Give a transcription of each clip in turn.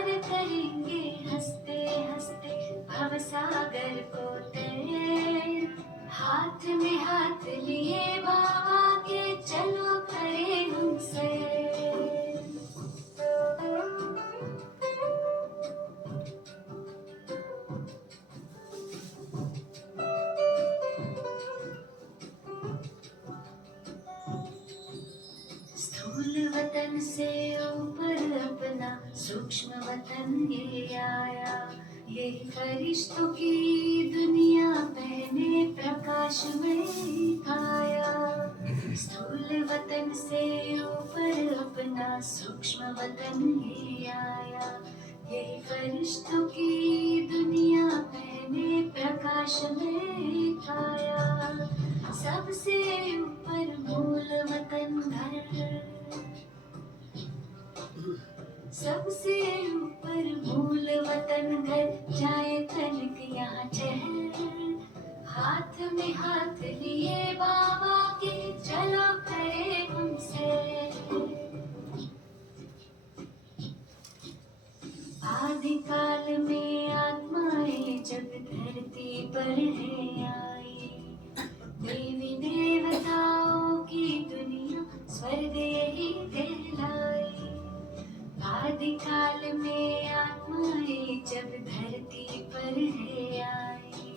पार करेंगे हंसते हंसते भवसागर को तैर। हाथ में हाथ लिए बाबा के चलो करें हम सैर। स्थूल वतन से ऊपर अपना सूक्ष्म वतन ये आया। ये फरिश्तों की दुनिया पहने प्रकाश में काया। स्थूल वतन से ऊपर अपना सूक्ष्म वतन ये आया। ये फरिश्तों की दुनिया पहने प्रकाश में काया। सबसे ऊपर मूल वतन घर। सबसे ऊपर मूल वतन घर जाए तनिक यहाँ चहल। हाथ में हाथ लिए बाबा के चलो करे हमसे। आदिकाल में आत्माएं जब धरती पर है आई। देवी देवताओं की दुनिया स्वर्ग यही कहलाई। आदिकाल में आत्माएं जब धरती पर है आई।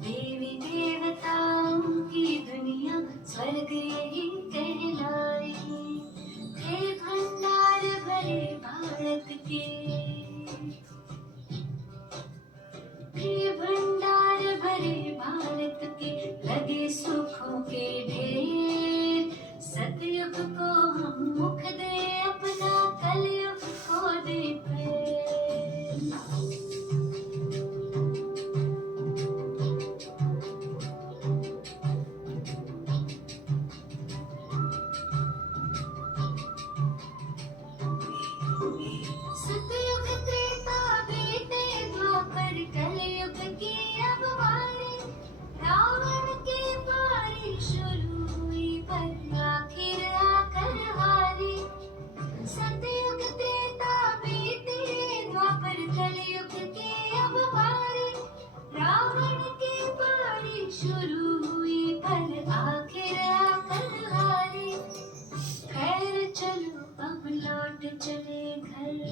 देवी देवताओं की दुनिया स्वर्ग यही कहलाई। हे भंडार भरे भारत के, हे भंडार भरे भारत के लगे सुखों के ढेर। सतयुग को हम मुख दे अपना, कलयुग को दे पैर। सतयुग त्रेता बीते द्वापर, कलयुग की अब बारी। रावण के पारी शुरू हुई पर आखिर आकर हारी। सतयुग त्रेता बीते द्वापर, कलयुग की अब बारी। रावण के पारी शुरू हुई पर आखिर आकर हारी। खैर चलो अब लौट चले घर।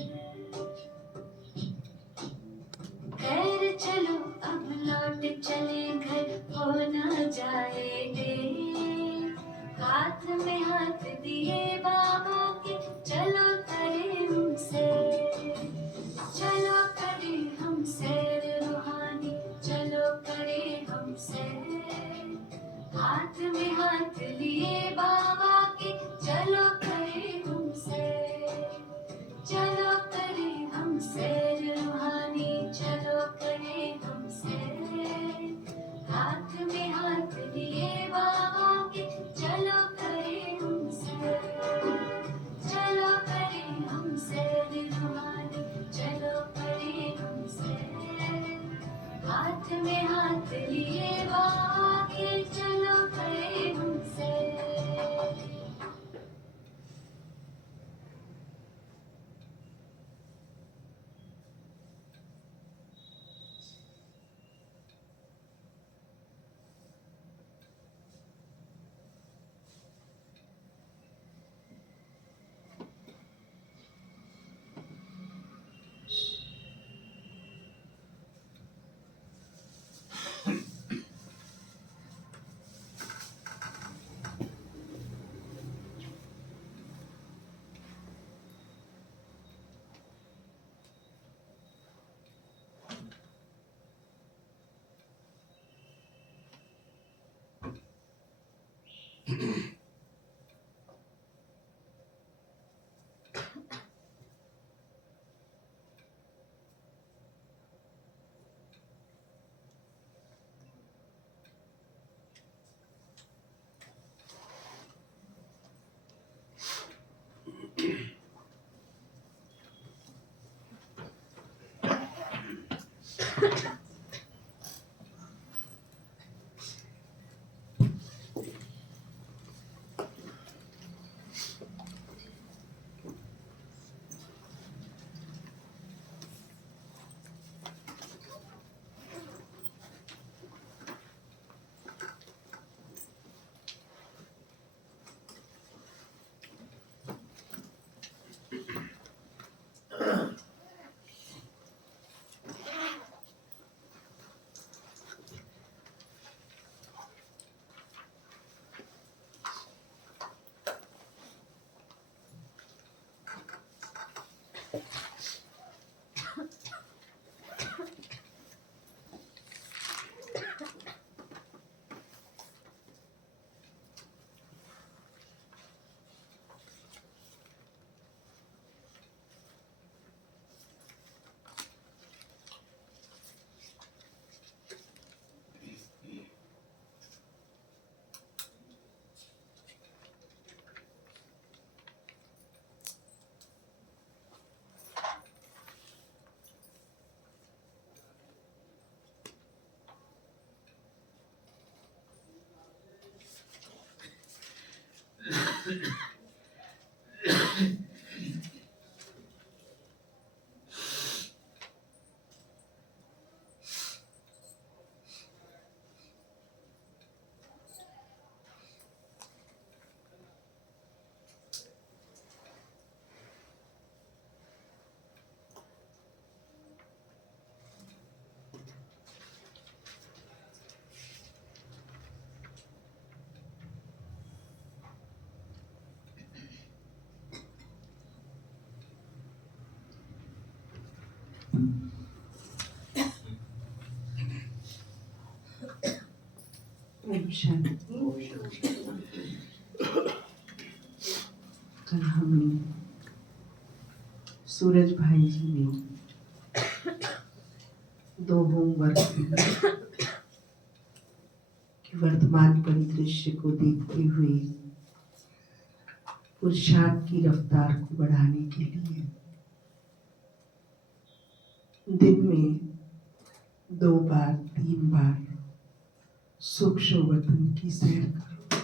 खैर चलो अब लौट चले घर, हो न जाए देर। हाथ में हाथ दिए बाबा के चलो करे हम सैर। चलो करे हम सैर रूहानी, चलो करे हम सैर। हाथ में हाथ लिए बाबा के चलो करे हम सैर। चलो करे हम सैर रूहानी, चलो करे हम सैर। हाथ में हाथ लिए बाबा के चलो करे हम सैर। चलो करे हम सैर रूहानी, चलो करे हम सैर। हाथ में हाथ लिए बाबा के चलो करे हम सैर। कल हमें सूरज भाई जी ने 2 होमवर्क कि वर्तमान परिदृश्य को देखते हुए पुरुषार्थ की रफ्तार को बढ़ाने के लिए दिन में 2 बार 3 बार सूक्ष्म वतन की सैर करो।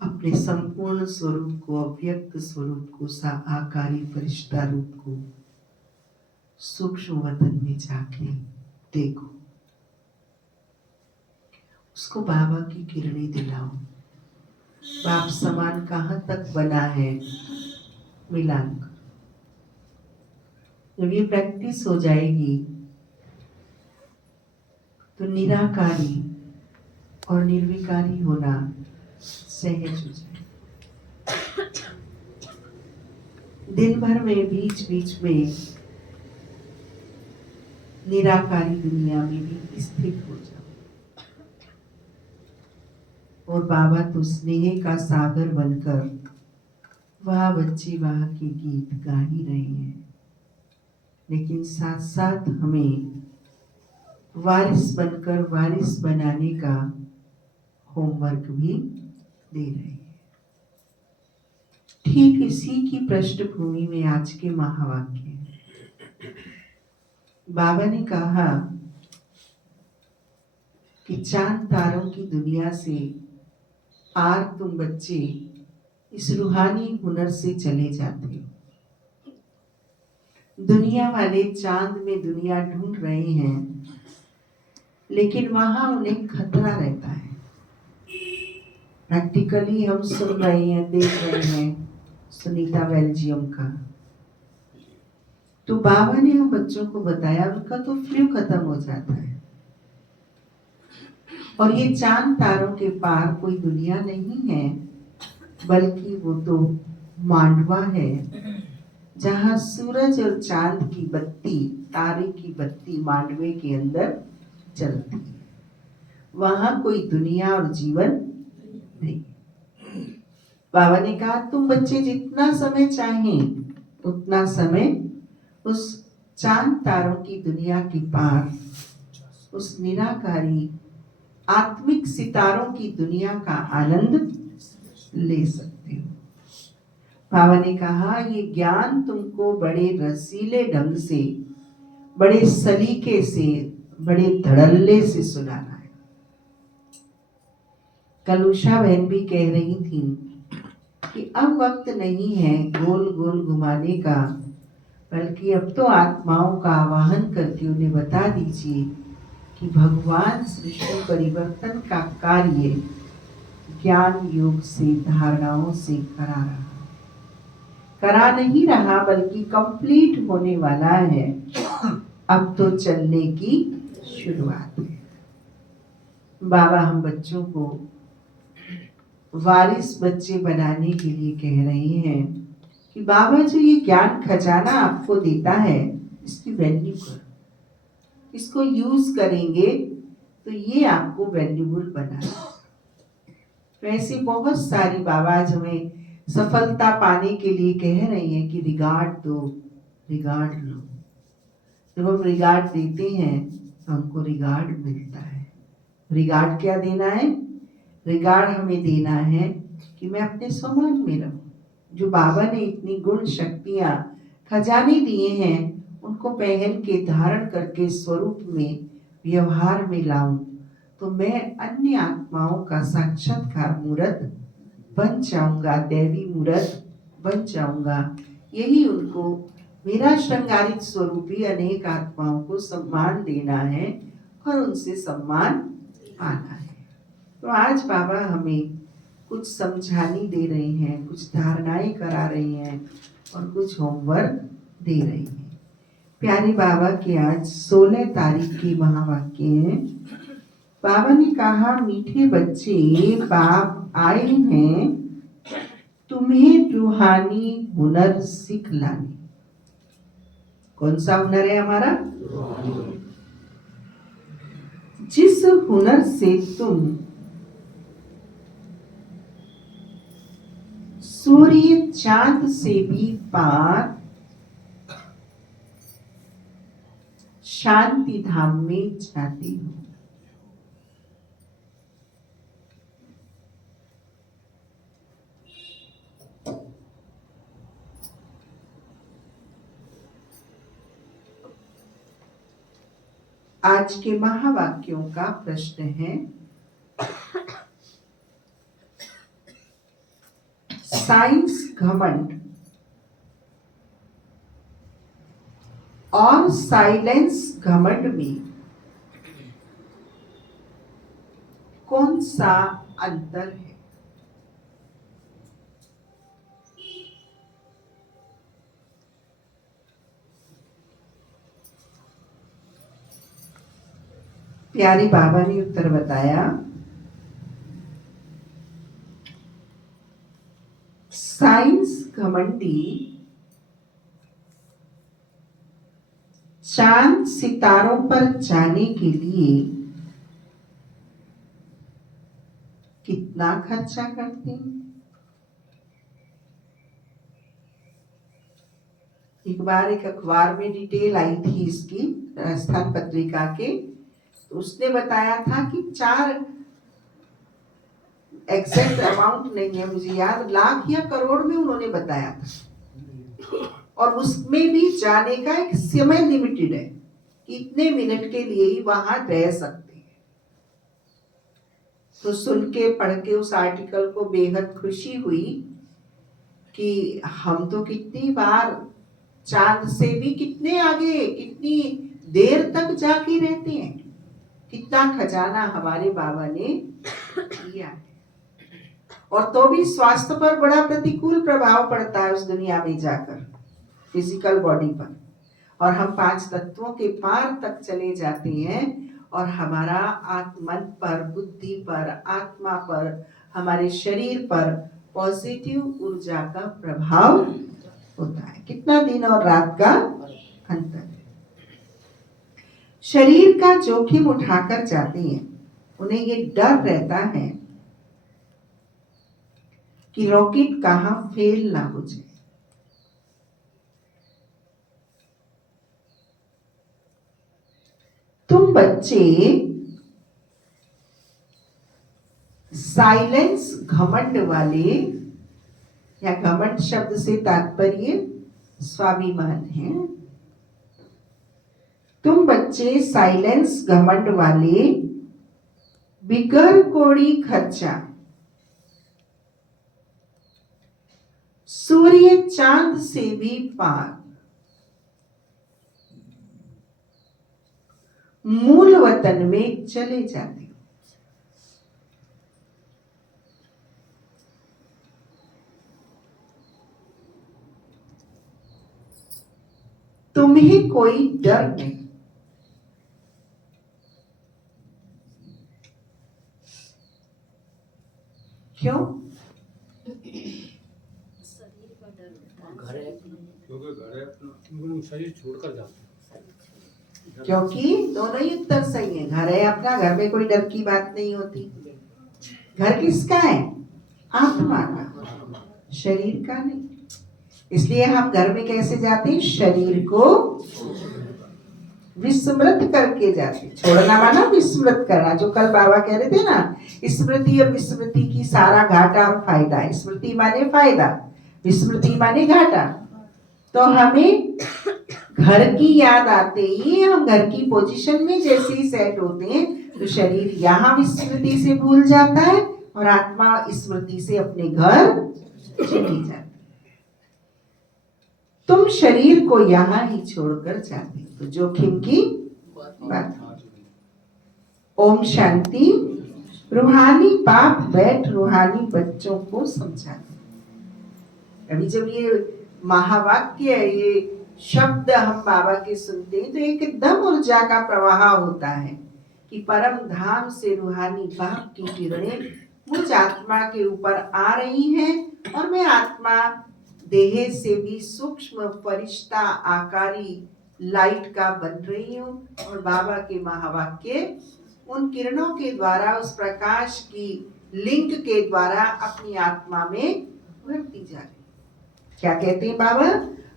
अपने संपूर्ण स्वरूप को, अव्यक्त स्वरूप को, आकारी फरिश्ता रूप को सूक्ष्म वतन में जाके देखो। उसको बाबा की किरणें दिलाओ। बाप समान कहाँ तक बना है मिलान करो। जब ये प्रैक्टिस हो जाएगी तो निराकारी और निर्विकारी होना सहज हो जाए। दिन भर में बीच बीच में निराकारी दुनिया में भी स्थित हो जाओ। और बाबा तो स्नेह का सागर बनकर वाह बच्चे वाह के गीत गा ही रहे हैं, लेकिन साथ साथ हमें वारिस बनकर वारिस बनाने का होमवर्क भी दे रहे हैं। ठीक इसी की पृष्ठभूमि में आज के महावाक्य है। बाबा ने कहा कि चांद तारों की दुनिया से आर तुम बच्चे इस रूहानी हुनर से चले जाते हो। दुनिया वाले चांद में दुनिया ढूंढ रहे हैं, लेकिन वहां उन्हें खतरा रहता है। प्रैक्टिकली हम सुन रहे हैं, देख रहे हैं सुनीता बेल्जियम का। तो बाबा ने हम बच्चों को बताया उनका तो फ्लू खत्म हो जाता है, और ये चांद तारों के पार कोई दुनिया नहीं है, बल्कि वो तो मांडवा है, जहां सूरज और चांद की बत्ती, तारे की बत्ती मांडवे के अंदर जलती है। वहां कोई दुनिया और जीवन नहीं। बाबा ने कहा तुम बच्चे जितना समय चाहें उतना समय उस चांद तारों की दुनिया के पार, उस निराकारी आत्मिक सितारों की दुनिया का आनंद ले सकते हो। बाबा ने कहा ये ज्ञान तुमको बड़े रसीले ढंग से, बड़े सलीके से, बड़े धड़ल्ले से सुनाना है। कल उषा बहन भी कह रही थी कि अब वक्त नहीं है गोल गोल घुमाने का, बल्कि अब तो आत्माओं का आवाहन करके उन्हें बता दीजिए कि भगवान सृष्टि परिवर्तन का कार्य ज्ञान योग से, धारणाओं से करा नहीं रहा, बल्कि कंप्लीट होने वाला है। अब तो चलने की शुरुआत है। बाबा हम बच्चों को वारिस बच्चे बनाने के लिए कह रहे हैं कि बाबा जो ये ज्ञान खजाना आपको देता है, इसकी वैल्यू करो। इसको यूज करेंगे तो ये आपको वैल्यूबल बनाएगा। वैसे बहुत सारी बाबा आज हमें सफलता पाने के लिए कह रहे हैं कि रिगार्ड दो, रिगार्ड लो। जब हम रिगार्ड देते हैं तो हमको रिगार्ड मिलता है। रिगार्ड क्या देना है? रिगार्ड हमें देना है कि मैं अपने स्वमान में रहूं। जो बाबा ने इतनी गुण शक्तियां खजाने दिए हैं, उनको पहन के धारण करके स्वरूप में व्यवहार में लाऊं, तो मैं अन्य आत्माओं का साक्षात्कार मूर्त बन जाऊंगा, दैवी मूर्त बन जाऊंगा। यही उनको मेरा श्रृंगारित स्वरूप ही अनेक आत्माओं को सम्मान देना है और उनसे सम्मान पाना है। तो आज बाबा हमें कुछ समझानी दे रहे हैं, कुछ धारणाएं करा रहे हैं और कुछ होमवर्क दे रहे हैं। प्यारे बाबा के आज 16 तारीख के महावाक्य हैं। बाबा ने कहा मीठे बच्चे, बाप आए हैं तुम्हें रूहानी हुनर सिखलाने। कौन सा हुनर है हमारा? जिस हुनर से तुम सूर्य चांद से भी पार शांति धाम में जाते हो। आज के महावाक्यों का प्रश्न है, साइंस घमंड और साइलेंस घमंड में कौन सा अंतर है? प्यारे बाबा ने उत्तर बताया, साइंस घमंडी चांद सितारों पर जाने के लिए कितना खर्चा करते हैं। एक बार एक अखबार में डिटेल आई थी इसकी, राजस्थान पत्रिका के, तो उसने बताया था कि 4 एग्जैक्ट अमाउंट नहीं है मुझे याद, लाख या करोड़ में उन्होंने बताया था, और उसमें भी जाने का एक समय लिमिटेड है कि इतने मिनट के लिए ही वहां रह सकते हैं। तो सुन के पढ़ के उस आर्टिकल को बेहद खुशी हुई कि हम तो कितनी बार चांद से भी कितने आगे, कितनी देर तक जाके रहते हैं। कितना खजाना हमारे बाबा ने दिया है, और तो भी स्वास्थ्य पर बड़ा प्रतिकूल प्रभाव पड़ता है उस दुनिया में जाकर, फिजिकल बॉडी पर, और हम 5 तत्वों के पार तक चले जाते हैं, और हमारा आत्मन पर, बुद्धि पर, आत्मा पर, हमारे शरीर पर पॉजिटिव ऊर्जा का प्रभाव होता है। कितना दिन और रात का अंतर है। शरीर का जोखिम उठाकर जाते हैं, उन्हें ये डर रहता है कि रॉकेट कहां फेल ना हो जाए। तुम बच्चे साइलेंस घमंड वाले, या घमंड शब्द से तात्पर्य स्वाभिमान है, तुम बच्चे साइलेंस घमंड वाले बिगर कोड़ी खर्चा सूर्य चांद से भी पार मूल वतन में चले जाते हो। तुम्हें कोई डर नहीं। क्यों? क्योंकि शरीर छोड़कर जाते हैं। क्योंकि दोनों ही उत्तर सही है। घर है अपना, घर में कोई डर की बात नहीं होती। घर किसका है? आत्मा का, शरीर का नहीं। इसलिए हम घर में कैसे जाते हैं? शरीर को विस्मृत करके जाते। छोड़ना माना विस्मृत करना, जो कल बाबा कह रहे थे ना, स्मृति और विस्मृति की सारा घाटा और फायदा। स्मृति माने फायदा, विस्मृति माने घाटा। तो हमें घर की याद आते ही हम घर की पोजीशन में जैसे ही सेट होते हैं, तो शरीर यहाँ विस्मृति से भूल जाता है और आत्मा स्मृति से अपने घर चली जाती है। तुम शरीर को यहाँ ही छोड़कर जाते हो, तो जोखिम की बात। ओम शांति। रूहानी बाप बैठ रूहानी बच्चों को समझाते। अभी जब ये महावाक्य, ये शब्द हम बाबा के सुनते हैं, तो एकदम ऊर्जा का प्रवाह होता है कि परम धाम से रूहानी बाप की किरणें मुझ आत्मा के ऊपर आ रही हैं, और मैं आत्मा देह से भी सूक्ष्म फरिश्ता आकारी लाइट का बन रही हूँ और बाबा के महावाक्य उन किरणों के द्वारा, उस प्रकाश की लिंक के द्वारा अपनी आत्मा में भरती जा रही। क्या कहते हैं बाबा?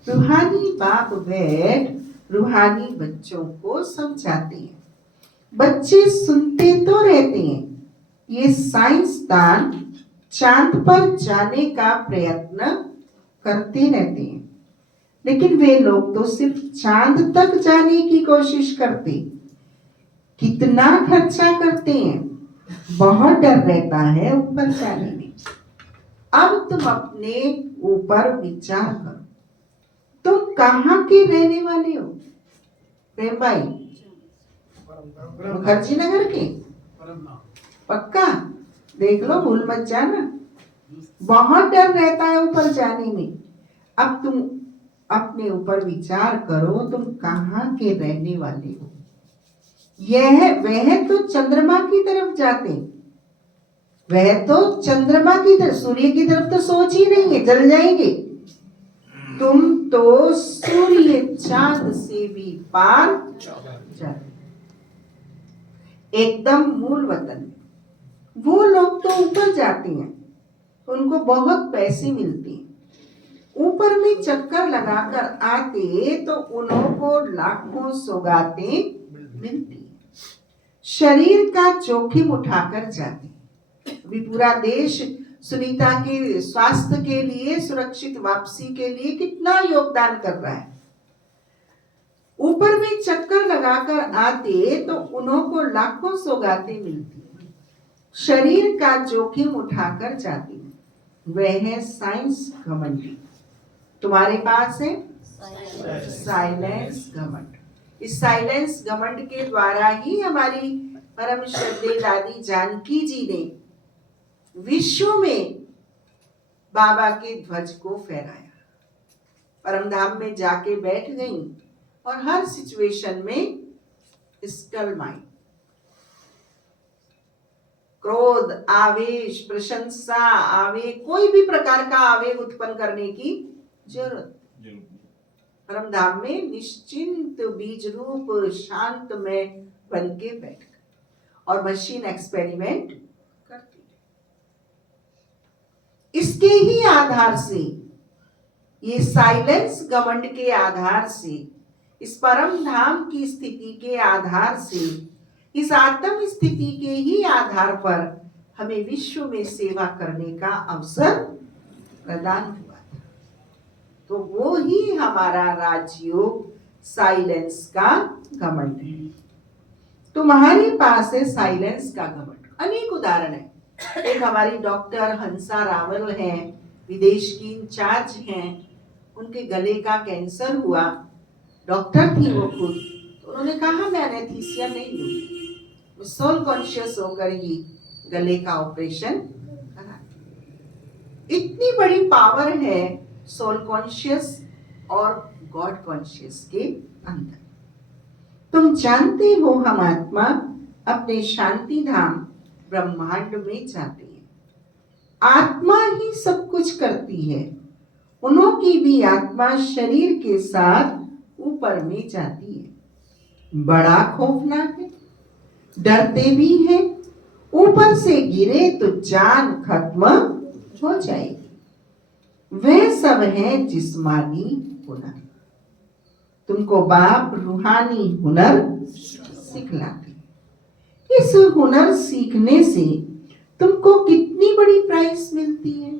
रूहानी बाप बैठ रूहानी बच्चों को समझाते हैं। बच्चे सुनते तो रहते हैं। ये साइंसदान चांद पर जाने का प्रयत्न करते रहते हैं, लेकिन वे लोग तो सिर्फ चांद तक जाने की कोशिश करते। कितना खर्चा करते हैं, बहुत डर रहता है ऊपर जाने में। अब तुम अपने ऊपर विचार करो, तुम कहाँ के रहने वाले हो? प्रेम भाई, मुखर्जी नगर के? पक्का? देख लो, भूल मत जाना। बहुत डर रहता है ऊपर जाने में। अब तुम अपने ऊपर विचार करो, तुम कहाँ के रहने वाले हो। वह तो चंद्रमा की तरफ जाते, वह तो चंद्रमा की तरफ, सूर्य की तरफ तो सोच ही नहीं है, जल जाएंगे। तुम तो सूर्य चांद से भी पार जाते, एकदम मूल वतन। वो लोग तो ऊपर जाते हैं, उनको बहुत पैसे मिलते हैं। ऊपर में चक्कर लगाकर आते तो उनको लाखों सौगातें मिलती। शरीर का जोखिम उठाकर जाते। अभी पूरा देश सुनीता के स्वास्थ्य के लिए, सुरक्षित वापसी के लिए कितना योगदान कर रहा है। ऊपर में चक्कर लगाकर आते तो उनको लाखों सौगातें मिलती। शरीर का जोखिम उठाकर जाती। वह है साइंस घमंड। तुम्हारे पास है साइलेंस घमंड। इस साइलेंस घमंड के द्वारा ही हमारी परम श्रद्धेय दादी जानकी जी ने विश्व में बाबा के ध्वज को फहराया। परम धाम में जाके बैठ गई और हर सिचुएशन में स्टल माइंड, क्रोध, आवेश, प्रशंसा, आवेग, कोई भी प्रकार का आवेग उत्पन्न करने की जरूरत। परम धाम में निश्चिंत बीज रूप शांत में बन के बैठ गए और मशीन एक्सपेरिमेंट करती है। इसके ही आधार से, ये साइलेंस घमंड के आधार से, इस परम धाम की स्थिति के आधार से, इस आत्म स्थिति के ही आधार पर हमें विश्व में सेवा करने का अवसर प्रदान हुआ था। तो वो ही हमारा राजयोग साइलेंस का घमंड है। तुम्हारे पास है साइलेंस का घमंड। अनेक उदाहरण है। एक हमारी डॉक्टर हंसा रावल हैं, विदेश की इंचार्ज हैं। उनके गले का कैंसर हुआ, डॉक्टर थी वो खुद, तो उन्होंने कहा मैं एनेस्थीसिया नहीं लूंगी, मैं सोल कॉन्शियस होकर ही गले का ऑपरेशन करा। इतनी बड़ी पावर है सोल कॉन्शियस और गॉड कॉन्शियस के अंदर। तुम जानते हो हम आत्मा अपने शांति धाम ब्रह्मांड में जाते हैं। आत्मा ही सब कुछ करती है। उनकी भी आत्मा शरीर के साथ ऊपर में जाती है। बड़ा खौफनाक है, डरते भी हैं। ऊपर से गिरे तो जान खत्म हो जाएगी। वे सब है जिस्मानी हुनर। तुमको बाप रूहानी हुनर सिखलाते। इस हुनर सीखने से तुमको कितनी बड़ी प्राइस मिलती है?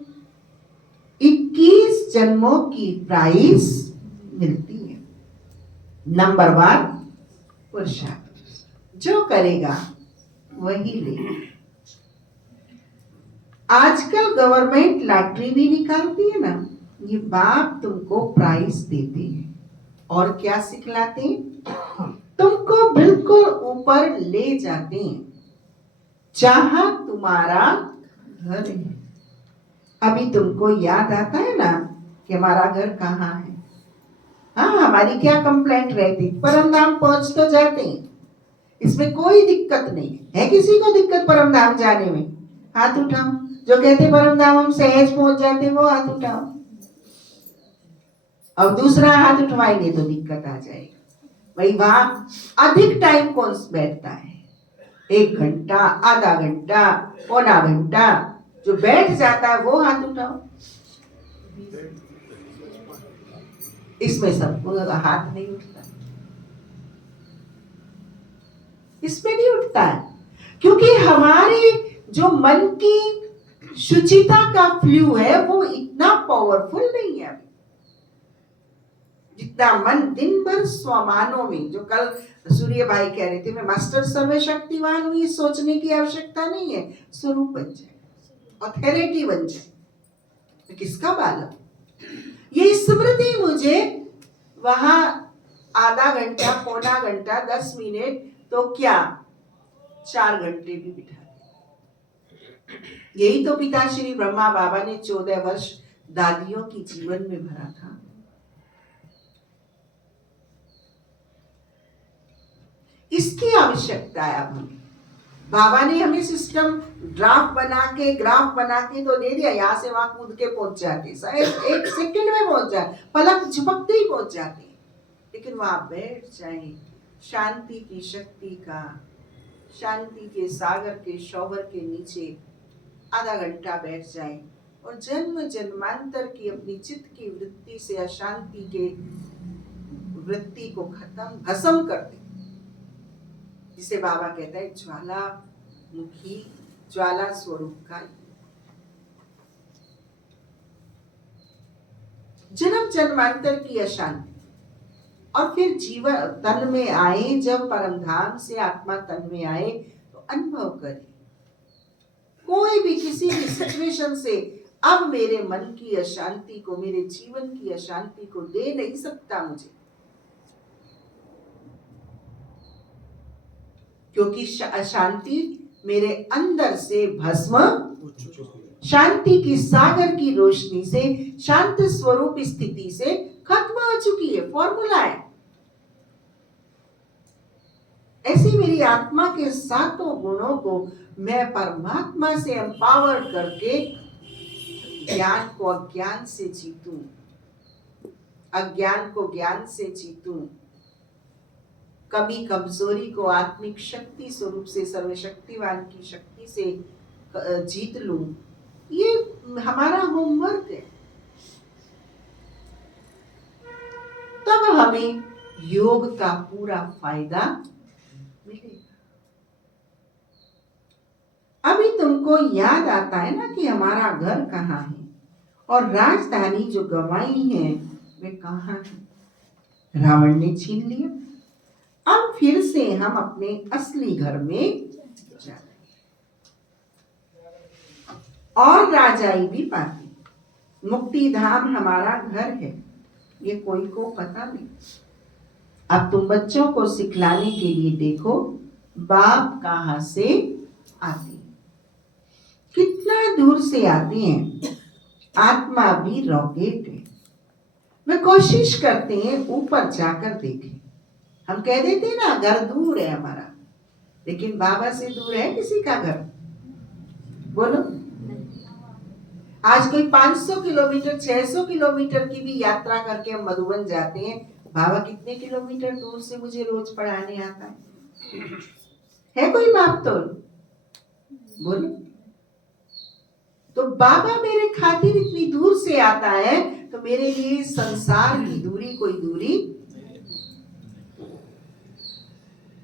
21 जन्मों की प्राइस मिलती है। नंबर 1 पुरुषार्थ। जो करेगा वही लेगा। आजकल गवर्नमेंट लॉटरी भी निकालती है ना, ये बाप तुमको प्राइस देते हैं और क्या सिखलाते हैं? तुमको बिल्कुल ऊपर ले जाते हैं, जहां तुम्हारा घर है। अभी तुमको याद आता है ना कि हमारा घर कहाँ है? हाँ, हमारी क्या कंप्लेंट रहती? परम धाम पहुंच तो जाते हैं, इसमें कोई दिक्कत नहीं है। किसी को दिक्कत परम धाम जाने में? हाथ उठाओ। जो कहते परम धाम हम सहज पहुंच जाते, वो हाथ उठाओ। अब दूसरा हाथ उठवाएंगे तो दिक्कत आ जाएगी। भाई वहां अधिक टाइम कौन बैठता है? 1 घंटा, आधा घंटा, पौना घंटा। जो बैठ जाता है वो हाथ उठाओ। इसमें सबको हाथ नहीं उठता, इसमें नहीं उठता है, क्योंकि हमारी जो मन की शुचिता का फ्लू है वो इतना पावरफुल नहीं है जितना मन दिन भर स्वमानों में, जो कल सूर्य भाई कह रहे थे, मैं मास्टर सर्वशक्तिवान हूं, ये सोचने की आवश्यकता नहीं है। स्वरूप बन जाए, ऑथोरिटी बन जाए, तो किसका बालक? ये स्मृति मुझे वहां आधा घंटा, पौना घंटा, 10 मिनट, तो क्या 4 घंटे भी बिठा दे। यही तो पिता श्री ब्रह्मा बाबा ने 14 वर्ष दादियों की जीवन में भरा था। इसकी आवश्यकता है अब हमें। बाबा ने हमें सिस्टम ड्राफ्ट बना के, ग्राफ बना के तो दे दिया, यहां से वहां कूद के पहुंच जाते, शायद 1 सेकंड में पहुंच जाए, पलक झपकते ही पहुंच जाते, लेकिन वहां बैठ जाए, शांति की शक्ति का, शांति के सागर के शौवर के नीचे आधा घंटा बैठ जाए और जन्म जन्मांतर की अपनी चित्त की वृत्ति से अशांति के वृत्ति को खत्म भस्म कर दे, जिसे बाबा कहता है ज्वाला मुखी, ज्वाला स्वरूप का जन्म जन्मांतर की अशांति, और फिर जीवन तन में आए, जब परम धाम से आत्मा तन में आए तो अनुभव करे, कोई भी किसी भी सिचुएशन से अब मेरे मन की अशांति को, मेरे जीवन की अशांति को दे नहीं सकता मुझे, क्योंकि अशांति मेरे अंदर से भस्म, शांति की सागर की रोशनी से, शांत स्वरूप स्थिति से खत्म हो चुकी है। फॉर्मूला है। ऐसी मेरी आत्मा के 7 गुणों को मैं परमात्मा से एम्पावर्ड करके ज्ञान को अज्ञान से जीतूं, अज्ञान को ज्ञान से जीतूं, कमी कमजोरी को आत्मिक शक्ति स्वरूप से, सर्वशक्तिवान की शक्ति से जीत लूं, ये हमारा होमवर्क है। तब हमें योग का पूरा फायदा मिलेगा। अभी तुमको याद आता है ना कि हमारा घर कहाँ है और राजधानी जो गंवाई है वे कहाँ है? रावण ने छीन लिया। अब फिर से हम अपने असली घर में जा रहे हैं और राजाई भी पाती। मुक्ति धाम हमारा घर है, ये कोई को पता नहीं। अब तुम बच्चों को सिखलाने के लिए देखो बाप कहां से आते हैं, कितना दूर से आते हैं। आत्मा भी रॉकेट है। वे कोशिश करते हैं ऊपर जाकर देखें। हम कह देते हैं ना घर दूर है हमारा, लेकिन बाबा से दूर है किसी का घर? बोलो। आज कोई 500 किलोमीटर 600 किलोमीटर की भी यात्रा करके हम मधुबन जाते हैं, बाबा कितने किलोमीटर दूर से मुझे रोज पढ़ाने आता है कोई बाप तो? बोलो। तो बाबा मेरे खातिर इतनी दूर से आता है तो मेरे लिए संसार की दूरी कोई दूरी।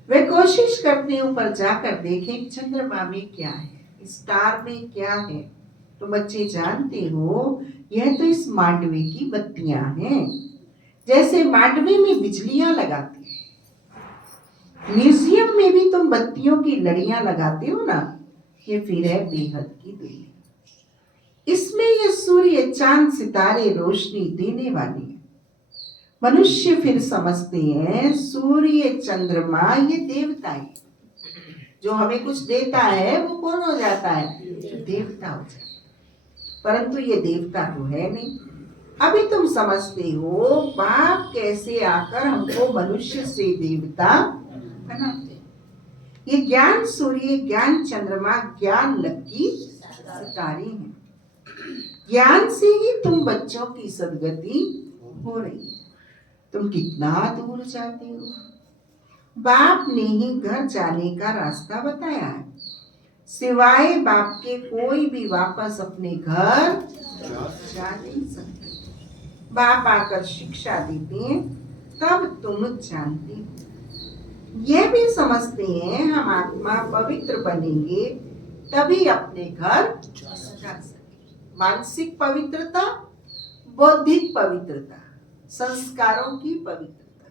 वे कोशिश करते हैं ऊपर जाकर देखें चंद्रमा में क्या है, स्टार में क्या है। तो बच्चे जानते हो यह तो इस मांडवे की बत्तियां हैं। जैसे मांडवे में बिजलियां लगाते हैं, म्यूजियम में भी तुम बत्तियों की लड़ियां लगाते हो ना, ये फिर है बेहद की दुनिया। इसमें ये सूर्य चांद सितारे रोशनी देने वाली है। मनुष्य फिर समझते हैं सूर्य चंद्रमा ये देवता है, जो हमें कुछ देता है वो कौन हो जाता है? देवता हो जाता है। परंतु ये देवता तो है नहीं। अभी तुम समझते हो बाप कैसे आकर हमको मनुष्य से देवता बनाते हैं। ये ज्ञान सूर्य, ज्ञान चंद्रमा, ज्ञान लकी सितारे हैं। ज्ञान से ही तुम बच्चों की सदगति हो रही है। तुम कितना दूर जाते हो, बाप ने ही घर जाने का रास्ता बताया है। सिवाय बाप के कोई भी वापस अपने घर जा नहीं सकते। बाप आकर शिक्षा देते हैं तब तुम जानते हो। ये भी समझते हैं हम आत्मा पवित्र बनेंगे तभी अपने घर जा सकेंगे। मानसिक पवित्रता, बौद्धिक पवित्रता, संस्कारों की पवित्रता,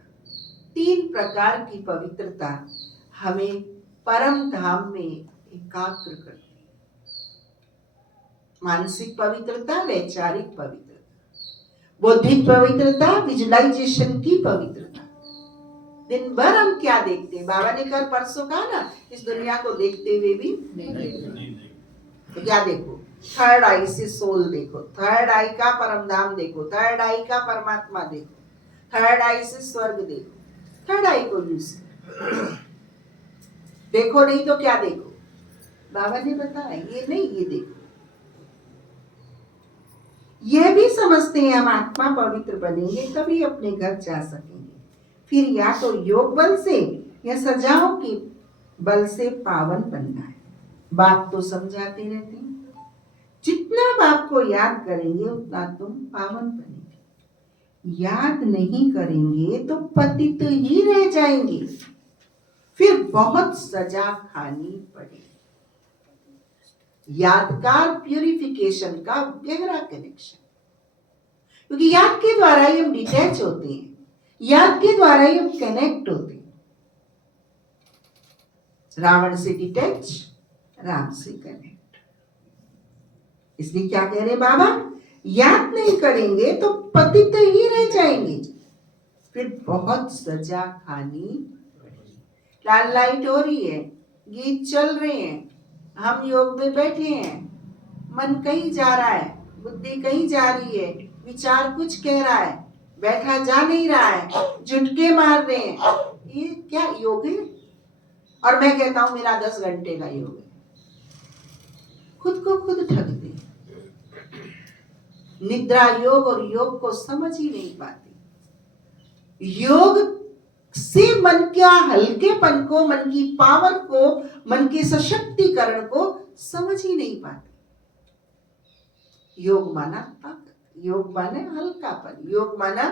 3 प्रकार की पवित्रता हमें परम धाम में एकाग्र करती है। मानसिक पवित्रता, वैचारिक पवित्रता, बौद्धिक पवित्रता, विजुअलाइजेशन की पवित्रता। दिन भर हम क्या देखते हैं? बाबा ने कल परसों कहा ना, इस दुनिया को देखते हुए भी नहीं। तो क्या देखो? थर्ड आई से सोल देखो, थर्ड आई का परम धाम देखो, थर्ड आई का परमात्मा देखो, थर्ड आई से स्वर्ग देखो। थर्ड आई को यूज देखो, नहीं तो क्या देखो? बाबा ने बताया ये नहीं, ये देखो। यह भी समझते हैं हम आत्मा पवित्र बनेंगे तभी अपने घर जा सकेंगे। फिर या तो योग बल से या सजाओं के बल से पावन बनना है। बाप तो समझाते रहते हैं, जितना बाप को याद करेंगे उतना तुम पावन बनेंगे। याद नहीं करेंगे तो पतित ही रह जाएंगे, फिर बहुत सजा खानी पड़ेगी। यादगार प्यूरिफिकेशन का गहरा कनेक्शन, क्योंकि याद के द्वारा ही हम डिटैच होते हैं, याद के द्वारा ही हम कनेक्ट होते हैं। रावण से डिटैच, राम से कनेक्ट। इसलिए क्या कह रहे बाबा? याद नहीं करेंगे तो पतित ही रह जाएंगे, फिर बहुत सजा खानी पड़ेगी। लाल लाइट हो रही है, गीत चल रहे हैं, हम योग में बैठे हैं, मन कहीं जा रहा है, बुद्धि कहीं जा रही है, विचार कुछ कह रहा है, बैठा जा नहीं रहा है, झुटके मार रहे हैं। ये क्या योग है? और मैं कहता हूं मेरा 10 घंटे का योग है। खुद को खुद ठग दे। निद्रा योग और योग को समझ ही नहीं पाते। योग से मन का हल्केपन को, मन की पावर को, मन के सशक्तिकरण को समझ ही नहीं पाते। योग माना ताकत, योग माना हल्कापन, योग माना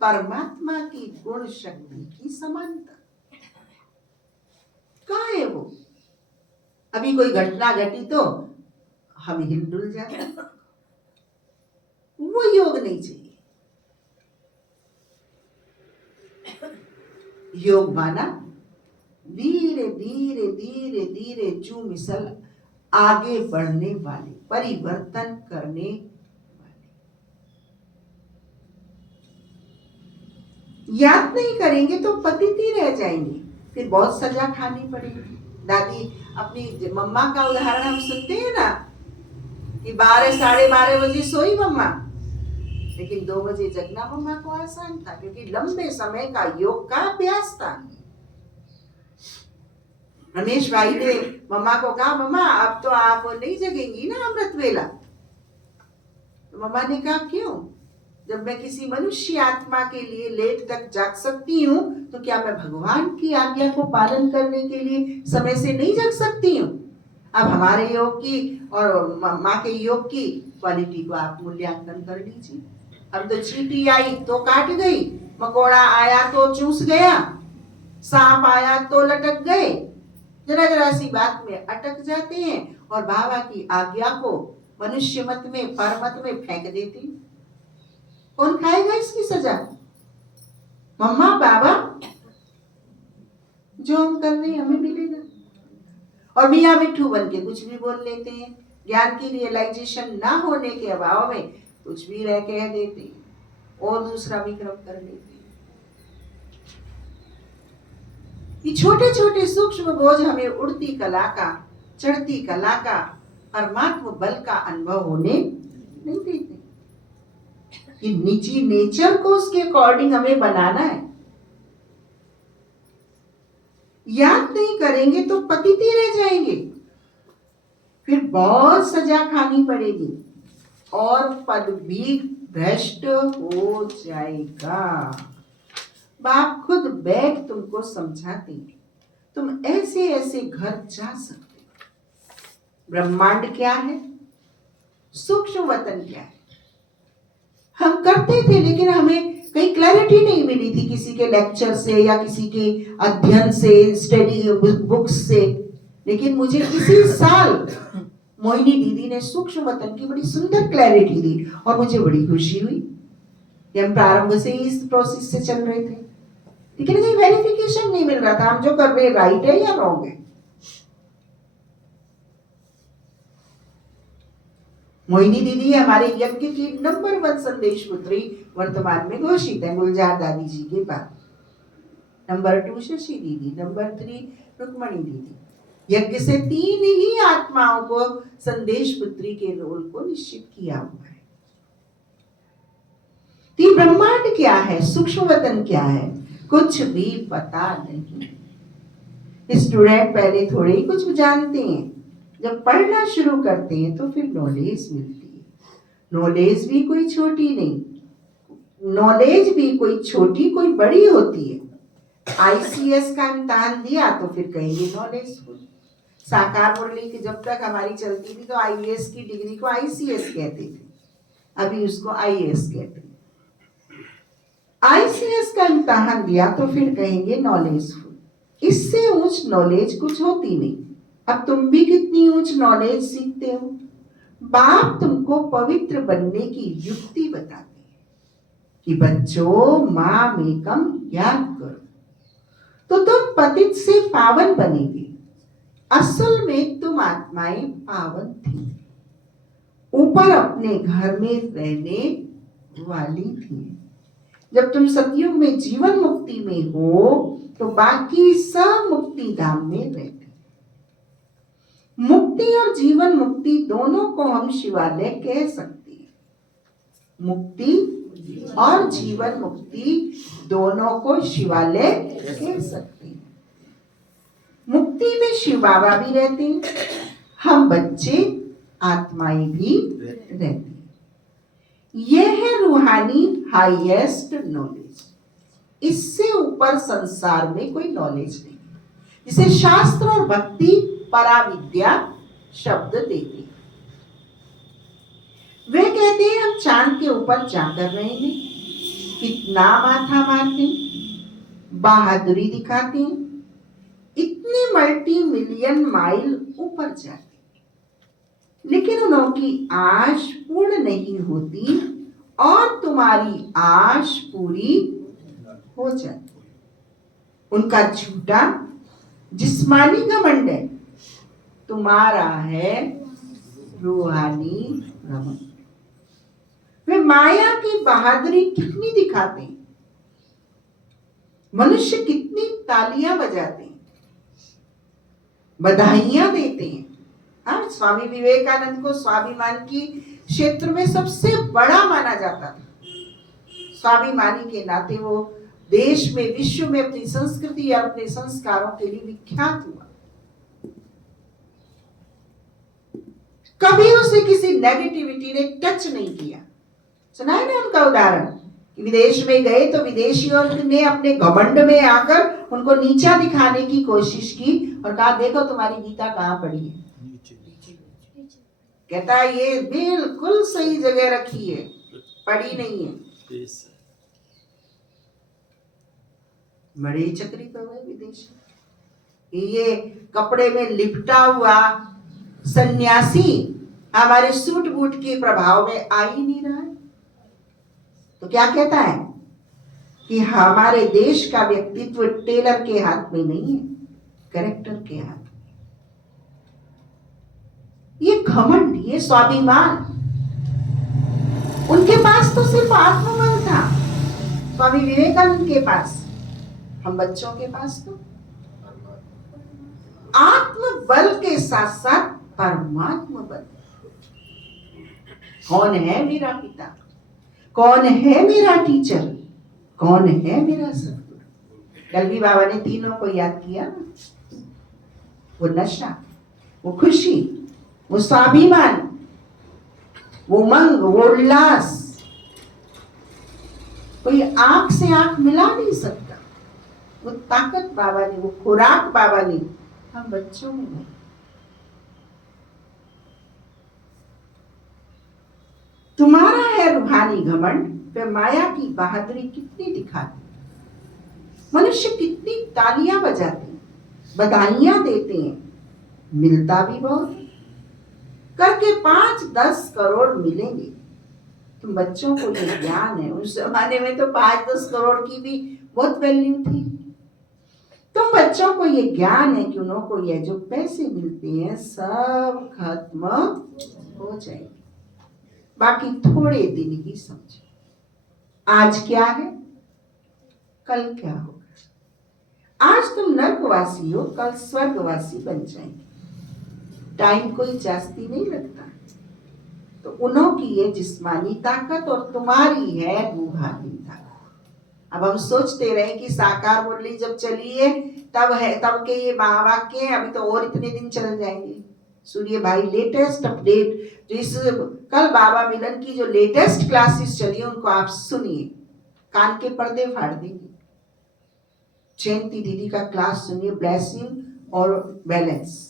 परमात्मा की गुण शक्ति की समानता। कहाँ है वो? अभी कोई घटना घटी तो हम हिलडुल जाते हैं, वो योग नहीं चाहिए। योग माना धीरे धीरे धीरे धीरे चू मिसल आगे बढ़ने वाले, परिवर्तन करने वाले। याद नहीं करेंगे तो पतित ही रह जाएंगे, फिर बहुत सजा खानी पड़ेगी। दादी अपनी मम्मा का उदाहरण हम सुनते हैं ना कि 12 साढ़े 12 बजे सोई मम्मा, लेकिन 2 बजे जगना मम्मा को आसान था, क्योंकि लंबे समय का योग का अभ्यास था। रमेश भाई ने मम्मा को कहा, मम्मा अब तो आप नहीं जगेंगी ना अमृत वेला। तो मम्मा ने कहा क्यों? जब मैं किसी मनुष्य आत्मा के लिए लेट तक जाग सकती हूँ तो क्या मैं भगवान की आज्ञा को पालन करने के लिए समय से नहीं जग सकती हूँ? अब हमारे योग की और माँ के योग की क्वालिटी को आप मूल्यांकन कर लीजिए। अब तो चींटी आई तो काट गई, मकोड़ा आया तो चूस गया, सांप आया तो लटक गए। जरा जरा सी बात में अटक जाते हैं और बाबा की आज्ञा को मनुष्य मत में, परमत में फेंक देते हैं। कौन खाएगा इसकी सजा? मम्मा बाबा? जो हम कर रहे हैं हमें मिलेगा। और मियाँ मिट्ठू बन के कुछ भी बोल लेते हैं, ज्ञान की रियलाइजेशन ना होने के अभाव में कुछ भी रह कह देते हैं और दूसरा विक्रम कर लेते हैं। ये छोटे छोटे सूक्ष्म बोझ हमें उड़ती कला का, चढ़ती कला का, परमात्मा बल का अनुभव होने नहीं देते। कि निजी नेचर को उसके अकॉर्डिंग हमें बनाना है। याद नहीं करेंगे तो पतित ही रह जाएंगे, फिर बहुत सजा खानी पड़ेगी और पद भी भ्रष्ट हो जाएगा। बाप खुद बैठ तुमको समझाते हैं। तुम ऐसे ऐसे घर जा सकते हो। ब्रह्मांड क्या है, सूक्ष्म वतन क्या है, हम करते थे लेकिन हमें कहीं क्लैरिटी नहीं मिली थी किसी के लेक्चर से या किसी के अध्ययन से, स्टडी बुक्स से। लेकिन मुझे इसी साल मोहिनी दीदी ने सूक्ष्म वतन की बड़ी सुंदर क्लैरिटी दी और मुझे बड़ी खुशी हुई कि हम प्रारंभ से ही इस प्रोसेस से चल रहे थे, लेकिन कहीं वेरिफिकेशन नहीं मिल रहा था हम जो कर रहे राइट है या रॉन्ग है। मोहिनी दीदी हमारे यज्ञ की नंबर 1 संदेश पुत्री वर्तमान में घोषित है गुलजार दादी जी के बाद। नंबर 2 शशि दीदी, नंबर 3 रुक्मणी दीदी। यज्ञ से 3 ही आत्माओं को संदेश पुत्री के रोल को निश्चित किया हुआ है। तो ब्रह्मांड क्या है, सूक्ष्म वतन क्या है, कुछ भी पता नहीं। स्टूडेंट पहले थोड़े ही कुछ जानते हैं, जब पढ़ना शुरू करते हैं तो फिर नॉलेज मिलती है। नॉलेज भी कोई छोटी नहीं, नॉलेज भी कोई छोटी कोई बड़ी होती है। आईसीएस का इम्तिहान दिया तो फिर कहेंगे नॉलेजफुल। साकार मुरली की जब तक हमारी चलती थी तो आईएएस की डिग्री को आईसीएस कहते थे, अभी उसको आईएएस कहते हैं। आईसीएस का इम्तिहान दिया तो फिर कहेंगे नॉलेजफुल। इससे ऊंच नॉलेज कुछ होती नहीं। अब तुम भी कितनी ऊंच नॉलेज सीखते हो। बाप तुमको पवित्र बनने की युक्ति बताते हैं कि बच्चों मां मेकम याद करो तो तुम पतित से पावन बनेंगे। असल में तुम आत्माएं पावन थी, ऊपर अपने घर में रहने वाली थी। जब तुम सतयुग में जीवन मुक्ति में हो तो बाकी सब मुक्ति धाम में रहते। मुक्ति और जीवन मुक्ति दोनों को हम शिवालय कह सकते हैं। मुक्ति और जीवन मुक्ति दोनों को शिवालय कह सकते हैं। मुक्ति में शिव बाबा भी रहते हैं, हम बच्चे आत्माएं भी रहती हैं। यह है रूहानी हाईएस्ट नॉलेज। इससे ऊपर संसार में कोई नॉलेज नहीं, जिसे शास्त्र और भक्ति पराविद्या शब्द देते। वे कहते हैं हम चांद के ऊपर जाकर रहेंगे, कितना माथा मारते, बहादुरी दिखाते, इतने मल्टी मिलियन माइल ऊपर जाते, लेकिन उनकी आश पूर्ण नहीं होती और तुम्हारी आश पूरी हो जाती। उनका झूठा जिस्मानी घमंड है, तुम्हारा है रूहानी भ्रमण। वे माया की बहादुरी कितनी दिखाते हैं, मनुष्य कितनी तालियां बजाते हैं, बधाइयां देते हैं। हाँ, स्वामी विवेकानंद को स्वाभिमान की क्षेत्र में सबसे बड़ा माना जाता था। स्वाभिमानी के नाते वो देश में विश्व में अपनी संस्कृति और अपने संस्कारों के लिए विख्यात हुआ। कभी उसे किसी नेगेटिविटी ने टच नहीं किया। सुना है ना उनका उदाहरण कि विदेश में गए तो विदेशियों ने अपने घमंड में आकर उनको नीचा दिखाने की कोशिश की और कहा देखो तुम्हारी गीता कहाँ पड़ी है। कहता है ये बिल्कुल सही जगह रखी है, पड़ी नहीं है। बड़े चक्रित हो गए विदेशी। ये कपड़े में लिपटा हुआ सन्यासी हमारे सूट बूट के प्रभाव में आ ही नहीं रहा है। तो क्या कहता है कि हमारे देश का व्यक्तित्व टेलर के हाथ में नहीं है, कैरेक्टर के हाथ में। ये घमंड, ये स्वाभिमान, उनके पास तो सिर्फ आत्मबल था, स्वामी विवेकानंद के पास। हम बच्चों के पास तो आत्मबल के साथ साथ परमात्मा बल। कौन है मेरा पिता, कौन है मेरा टीचर, कौन है मेरा सदगुरु। कल भी बाबा ने तीनों को याद किया। वो नशा, वो खुशी, वो स्वाभिमान, वो उमंग, वो उल्लास, कोई आंख से आंख मिला नहीं सकता। वो ताकत बाबा ने, वो खुराक बाबा ने हम बच्चों में नहीं। तुम्हारा है रूहानी घमंड, वे माया की बहादुरी कितनी दिखाती। मनुष्य कितनी तालियां बजाते हैं, बधाइयां देते हैं, मिलता भी बहुत, करके 5-10 करोड़ मिलेंगे। तुम बच्चों को ये ज्ञान है, उस जमाने में तो 5-10 करोड़ की भी बहुत वैल्यू थी। तुम बच्चों को ये ज्ञान है कि उनको ये जो पैसे मिलते हैं सब खत्म हो जाएंगे, बाकी थोड़े दिन ही समझो। आज क्या है, कल क्या होगा। आज तुम नरकवासी हो, कल स्वर्गवासी बन जाएंगे। टाइम कोई जास्ती नहीं लगता। तो उन्हों की ये जिस्मानी ताकत और तुम्हारी है रूहानी ताकत। अब हम सोचते रहे कि साकार मुरली जब चली है तब के ये महावाक्य हैं, अभी तो और इतने दिन चल जाएंगे। सूर्य भाई लेटेस्ट अपडेट जो इस कल बाबा मिलन की जो लेटेस्ट क्लासेस चली है उनको आप सुनिए, कान के पर्दे फाड़ देंगे। जयंती दीदी का क्लास सुनिए, ब्लेसिंग और बैलेंस,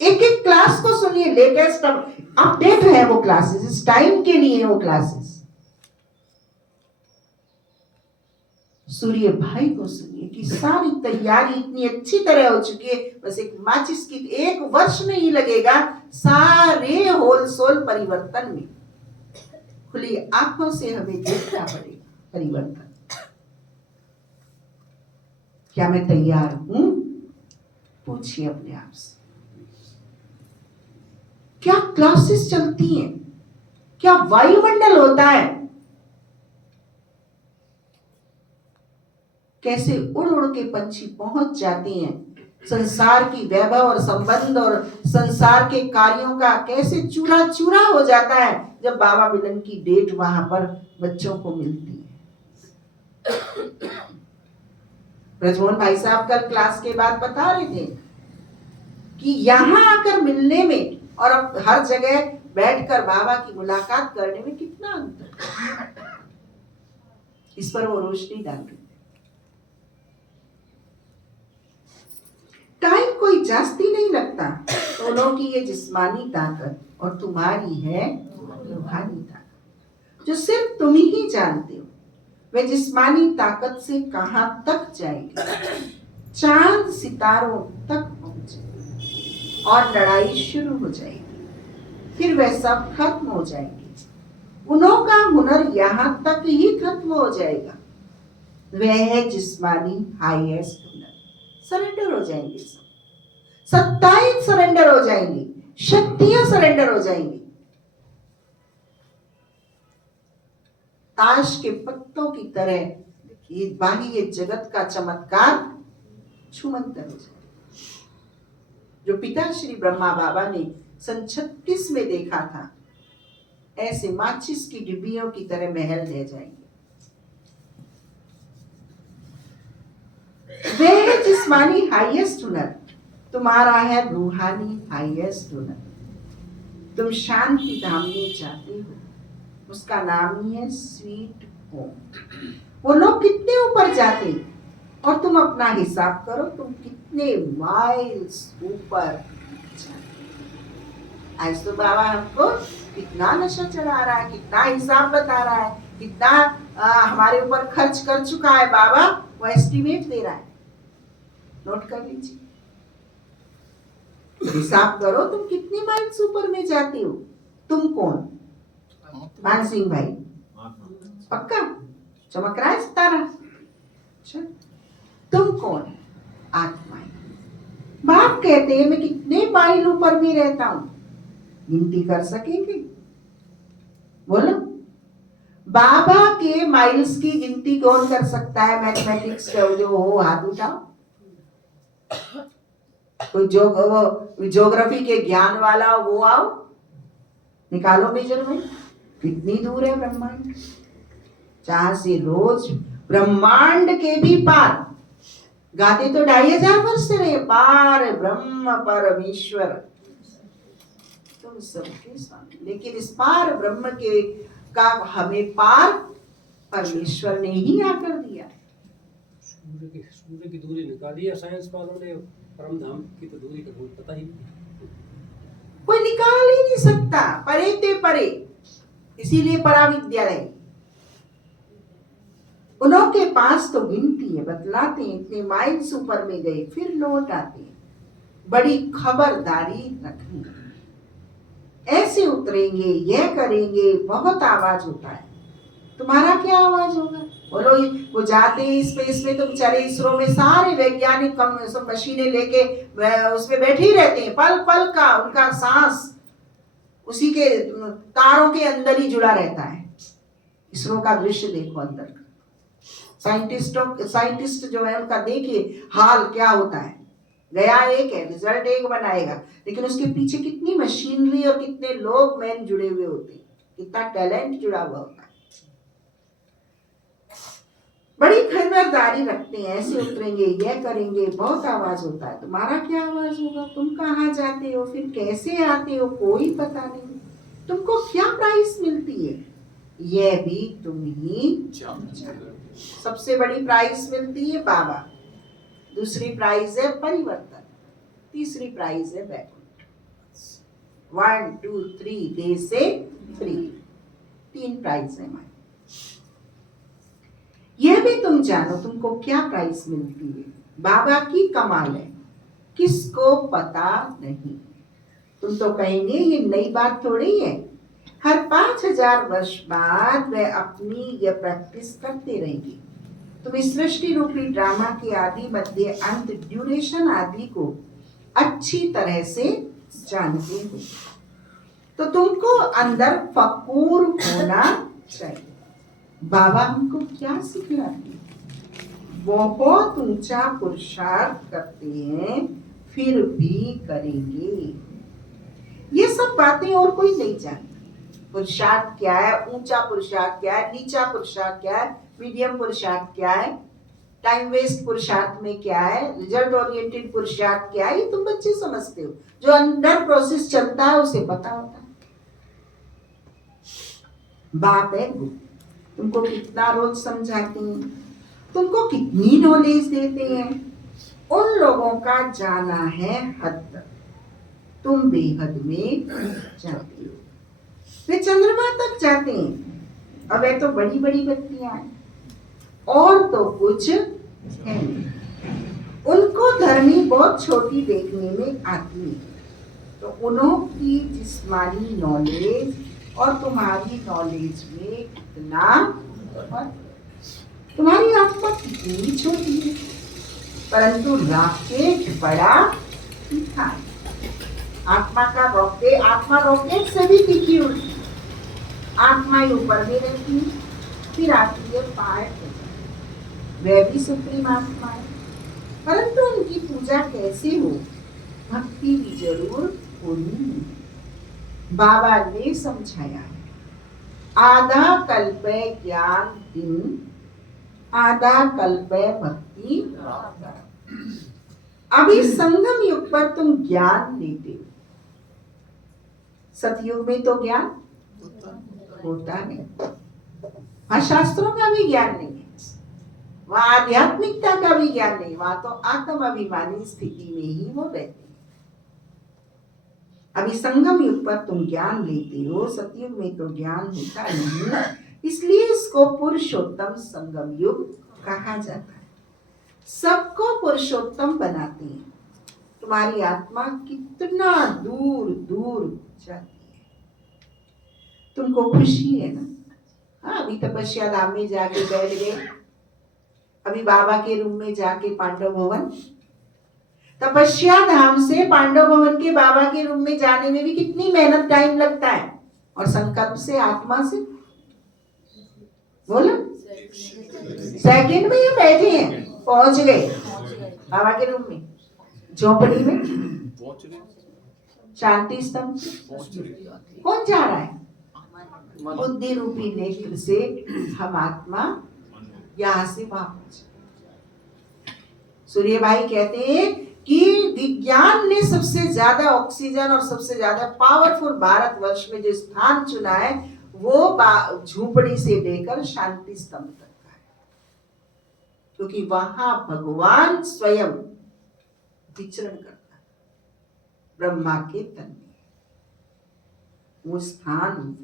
एक एक क्लास को सुनिए, लेटेस्ट अपडेट है वो क्लासेस, इस टाइम के लिए वो क्लासेस। सूर्य भाई को सुनिए कि सारी तैयारी इतनी अच्छी तरह हो चुकी है, बस एक माचिस की 1 वर्ष नहीं लगेगा सारे होल सोल परिवर्तन में। खुली आंखों से हमें देखना पड़ेगा परिवर्तन। क्या मैं तैयार हूं? पूछिए अपने आप से। क्या क्लासेस चलती हैं? क्या वायुमंडल होता है? कैसे उड़ उड़ के पंछी पहुंच जाते हैं, संसार की वैभव और संबंध और संसार के कार्यों का कैसे चूरा चूरा हो जाता है जब बाबा मिलन की डेट वहां पर बच्चों को मिलती है। ब्रजमोहन भाई साहब कल क्लास के बाद बता रहे थे कि यहां आकर मिलने में और अब हर जगह बैठकर बाबा की मुलाकात करने में कितना अंतर। इस पर वो रोशनी डाल रही। टाइम कोई जास्ती नहीं लगता। दोनों की ये जिस्मानी ताकत और तुम्हारी है रूहानी ताकत, जो सिर्फ तुम ही जानते हो। वे जिस्मानी ताकत से कहां तक जाएगी, चांद सितारों तक पहुंचे और लड़ाई शुरू हो जाएगी, फिर वह सब खत्म हो जाएंगे। उन्हों का हुनर यहां तक ही खत्म हो जाएगा। वह है जिस्मानी हाईएस्ट हुनर। सरेंडर हो जाएंगे सब, सत्ताएं सरेंडर हो जाएंगी, शक्तियां सरेंडर हो जाएंगी। ताश के पत्तों की तरह ये बाही ये जगत का चमत्कार छूमंतर हो जाए। जो पिता श्री ब्रह्मा बाबा ने सन 36 में देखा था, ऐसे माचिस की डिब्बियों की तरह महल ले जाएंगे। वह जिस्मानी हाईएस्ट हुनर तुम्हारा है रूहानी हाईएस्ट हुनर। तुम शांति धाम में जाते हो, उसका नाम ही है स्वीट होम। वो लोग कितने ऊपर जाते और तुम अपना हिसाब करो, तुम कितने माइल्स ऊपर जाते। आज तो बाबा हमको कितना नशा चढ़ा रहा है, कितना हिसाब बता रहा है, कितना हमारे ऊपर खर्च कर चुका है बाबा, वो एस्टिमेट दे रहा है। नोट कर लीजिए, हिसाब करो तुम कितनी माइल्स ऊपर में जाते हो। तुम कौन? मान सिंह भाई पक्का चमक रहा है सितारा। अच्छा, तुम कौन? आत्माएं। बाप कहते हैं मैं कितने माइल ऊपर में रहता हूं, गिनती कर सकेंगे? बोलो, बाबा के माइल्स की गिनती कौन कर सकता है? मैथमेटिक्स का जो हो हाथ उठाओ। कोई ज्योग्राफी के ज्ञान वाला वो आओ, निकालो मेजरमेंट, कितनी दूर है ब्रह्मांड। जहां से रोज ब्रह्मांड के भी पार गाते तो 2500 वर्ष से रहे, पार ब्रह्म परमेश्वर तुम सबके सामने। लेकिन इस पार ब्रह्म के का हमें पार परमेश्वर ने ही आकर दिया। सूर्य की दूरी निकाली है साइंस वालों ने, परम धाम की तो दूरी का कोई पता ही नहीं। कोई निकाल ही नहीं सकता, परे ते परे, इसीलिए पराविद्यालय। उनके पास तो गिनती है, बतलाते हैं इतने माइल्स ऊपर में गए फिर लौट आते हैं। बड़ी खबरदारी रखनी, ऐसे उतरेंगे, यह करेंगे, बहुत आवाज होता है। तुम्हारा क्या आवाज होगा? बोलो, वो जाते हैं स्पेस में, तो बेचारे इसरो में सारे वैज्ञानिक सब मशीनें लेके उसमें बैठे ही रहते हैं, पल पल का उनका सांस उसी के तारों के अंदर ही जुड़ा रहता है। इसरो का दृश्य देखो अंदर का, साइंटिस्ट जो है उनका देखिए हाल क्या होता है। गया एक है, रिजल्ट एक बनाएगा, लेकिन उसके पीछे कितनी मशीनरी और कितने लोग मैन जुड़े हुए होते हैं, कितना टैलेंट जुड़ा हुआ होता है। बड़ी खबरदारी रखते हैं, ऐसे उतरेंगे, यह करेंगे, बहुत आवाज होता है। तुम्हारा क्या आवाज होगा? तुम कहाँ जाते हो, फिर कैसे आते हो, कोई पता नहीं। तुमको क्या प्राइस मिलती है, यह भी तुम ही जानते। सबसे बड़ी प्राइस मिलती है बाबा, दूसरी प्राइज है परिवर्तन, तीसरी प्राइज है बैकुंठ। 1 2 3 दे से 3, 3 प्राइज है हमारी। यह भी तुम जानो तुमको क्या प्राइस मिलती है। बाबा की कमाल है, किसको पता नहीं। तुम तो कहेंगे ये नई बात थोड़ी है, हर 5000 वर्ष बाद वह अपनी यह प्रैक्टिस करते रहेंगे। तुम इस सृष्टि रूपी ड्रामा के आदि मध्य अंत ड्यूरेशन आदि को अच्छी तरह से जानते हो, तो तुमको अंदर फकूर होना चाहिए। बाबा हमको क्या सिखलाते हैं? बहुत ऊंचा पुरुषार्थ करते हैं, फिर भी करेंगे। ये सब बातें और कोई नहीं जानता। पुरुषार्थ क्या है, ऊंचा पुरुषार्थ क्या है, नीचा पुरुषार्थ क्या है, मीडियम पुरुषार्थ क्या है, टाइम वेस्ट पुरुषार्थ में क्या है, रिजल्ट ओरिएंटेड पुरुषार्थ क्या है, ये तुम बच्चे समझते हो। जो अंदर प्रोसेस चलता है उसे पता होता है। बाप है गुरु, तुमको कितना रोज समझाते हैं, तुमको कितनी नॉलेज देते हैं। उन लोगों का जाना है हद तक, तुम बेहद में जाते हो। वे चंद्रमा तक जाते हैं, अब वे तो बड़ी बड़ी बत्तियां हैं, और तो कुछ है नहीं। उनको धरनी बहुत छोटी देखने में आती है, तो उनकी जिस्मानी नॉलेज और तुम्हारी नॉलेज में कितना फर्क। तुम्हारी आत्मा कितनी छोटी है, परंतु रॉकेट बड़ा तीखा है। आत्मा का रॉकेट, आत्मा रॉकेट से भी तीखी उड़ती है। आत्मा ऊपर में रहती है, फिर आती है पार, वह भी सुप्रीम आत्मा है, परंतु उनकी पूजा कैसे हो, भक्ति भी जरूर होनी है। बाबा ने समझाया है, आधा कल्प ज्ञान दिन, आधा कल्प भक्ति। अभी संगम युग पर तुम ज्ञान लेते हो, सतयुग में तो ज्ञान होता नहीं, वहां शास्त्रों का भी ज्ञान नहीं है, वहां आध्यात्मिकता का भी ज्ञान नहीं, वहां तो आत्म अभिमानी स्थिति में ही वो रहते हैं। अभी संगम युग पर तुम ज्ञान लेते हो, सतयुग में तो ज्ञान होता नहीं, इसलिए इसको पुरुषोत्तम संगम युग कहा जाता है। सबको पुरुषोत्तम बनाते हैं। तुम्हारी आत्मा कितना दूर दूर जाती है, तुमको खुशी है ना? हाँ, अभी तपस्या धाम में जाके बैठ गए, अभी बाबा के रूम में जाके पांडव भवन, तपस्या धाम से पांडव भवन के बाबा के रूम में जाने में भी कितनी मेहनत, टाइम लगता है, और संकल्प से आत्मा से बोलो सेकंड में ये बैठे हैं, पहुंच गए बाबा के रूम में, झोपड़ी में, शांति स्तंभ। कौन जा रहा है? बुद्धि रूपी नेत्र से हम आत्मा यहां से वापस। सूर्य भाई कहते हैं कि विज्ञान ने सबसे ज्यादा ऑक्सीजन और सबसे ज्यादा पावरफुल भारतवर्ष में जो स्थान चुना है वो झोपड़ी से लेकर शांति स्तंभ तक का है। क्योंकि वहां भगवान स्वयं विचरण करता है, ब्रह्मा के तन में। वो स्थान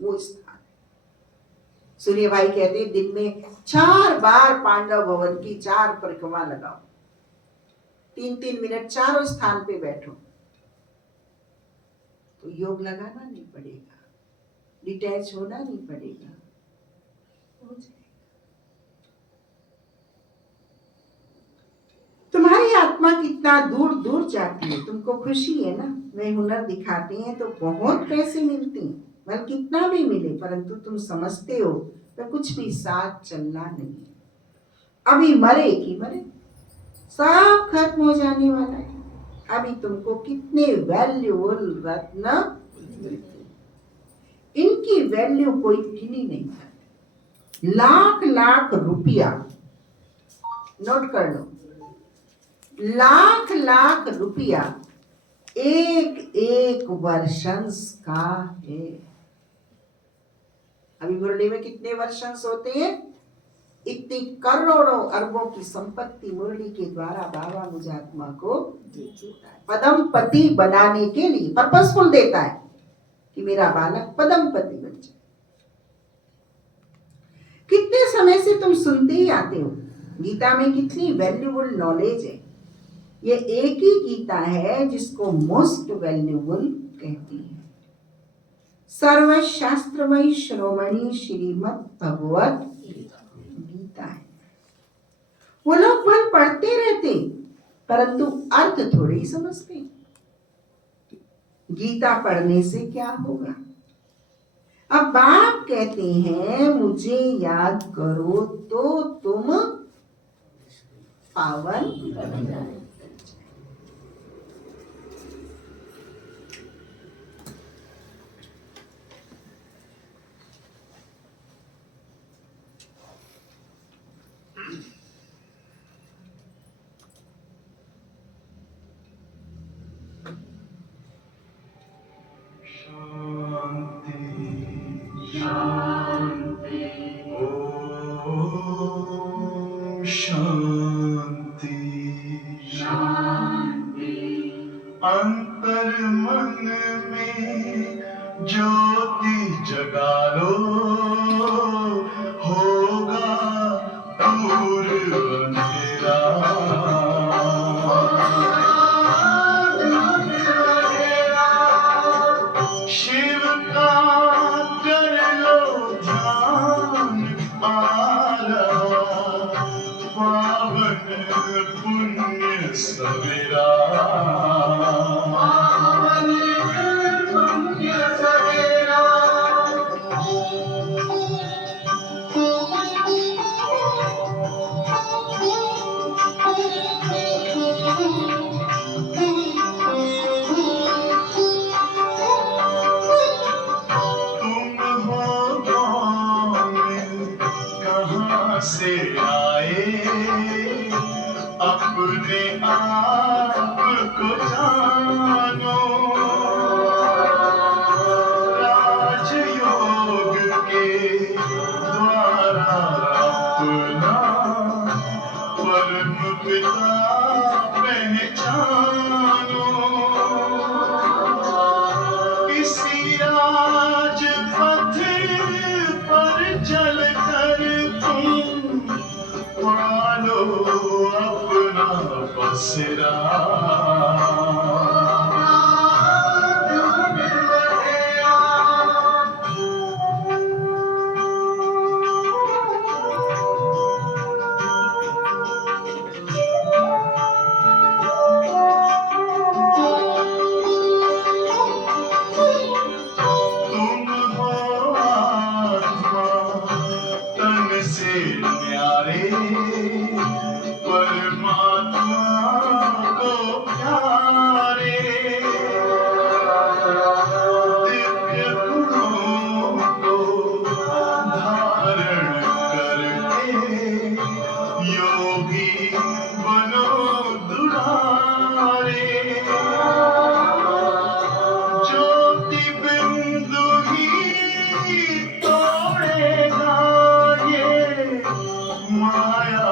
सूर्य भाई कहते हैं दिन में 4 बार पांडव भवन की 4 परिक्रमा लगाओ, 3-3 मिनट चारों स्थान पे बैठो, तो योग लगाना नहीं पड़ेगा, डिटैच होना नहीं पड़ेगा, हो जाएगा। तुम्हारी आत्मा कितना दूर दूर जाती है, तुमको खुशी है ना, वे हुनर दिखाते हैं तो बहुत पैसे मिलते हैं, भले कितना भी मिले, परंतु तुम समझते हो तो कुछ भी साथ चलना नहीं है। अभी मरे कि मरे, सब खत्म हो जाने वाला है। अभी तुमको कितने वैल्यूबल रत्न, इनकी वैल्यू कोई गिन ही नहीं सकता। लाख लाख रुपया, नोट कर लो, लाख लाख रुपया एक एक वर्षंस का है। अभी मुरली में कितने वर्षंस होते हैं? इतनी करोड़ों अरबों की संपत्ति मुरली के द्वारा बाबा मुझे आत्मा को देता है, पदमपति बनाने के लिए पर्पसफुल देता है कि मेरा बालक पदमपति बन जाए। कितने समय से तुम सुनते ही आते हो, गीता में कितनी वैल्यूबल नॉलेज है। ये एक ही गीता है जिसको मोस्ट वैल्यूबल कहती है। सर्वशास्त्रमयी शिरोमणि श्रीमद् भगवत गीता है। वो लोग फल पढ़ते रहते परंतु अर्थ थोड़े ही समझते। गीता पढ़ने से क्या होगा? अब बाप कहते हैं मुझे याद करो तो तुम पावन बन जाओ। अंतर मन में ज्योति जगा लो, होगा दूर अंधेरा। शिव का कर लो ध्यान, आरा पावन पुण्य सवेरा। से आए अपने आप को जानो, राजयोग के द्वारा अपना परम पिता पहचानो। इसी राजपथ पर चलकर पालो अपना बसेरा। तुम हो आत्मा तन से न्यारे, परमात्मा को प्यारे। दिव्य गुणों को धारण करके योगी बनो दुलारे। ज्योति बिंदु ही तोड़ेगा ये माया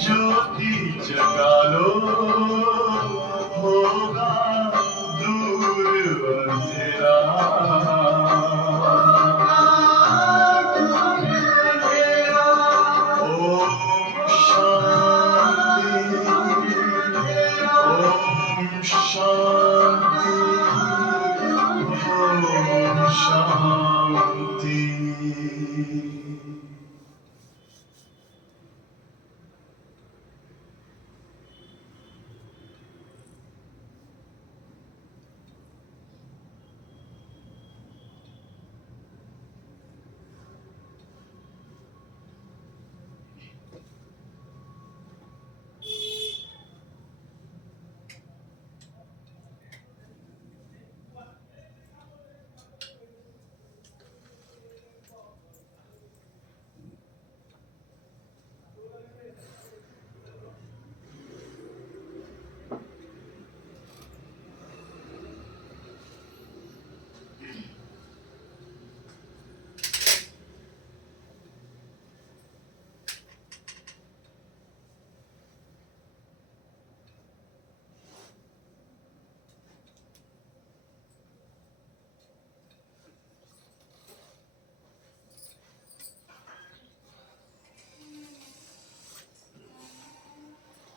ज्योति जगा लो, होगा दूर अंधेरा। ओम शांति, ओम शांति, ओम शांति।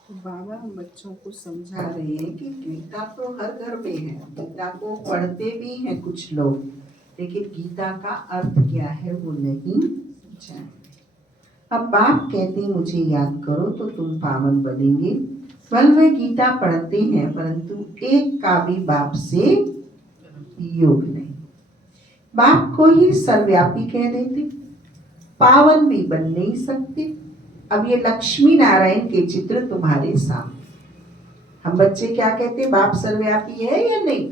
तो बाबा हम बच्चों को समझा रहे हैं कि गीता तो हर घर में है, गीता को पढ़ते भी हैं कुछ लोग, लेकिन गीता का अर्थ क्या है वो नहीं जानते। अब बाप कहते हैं मुझे याद करो तो तुम पावन बनेंगे। वह गीता पढ़ते हैं परंतु एक का भी बाप से योग नहीं। बाप को ही सर्वव्यापी कह देते, पावन भी बन नहीं सकते। अब ये लक्ष्मी नारायण के चित्र तुम्हारे सामने, हम बच्चे क्या कहते, बाप सर्वव्यापी है या नहीं?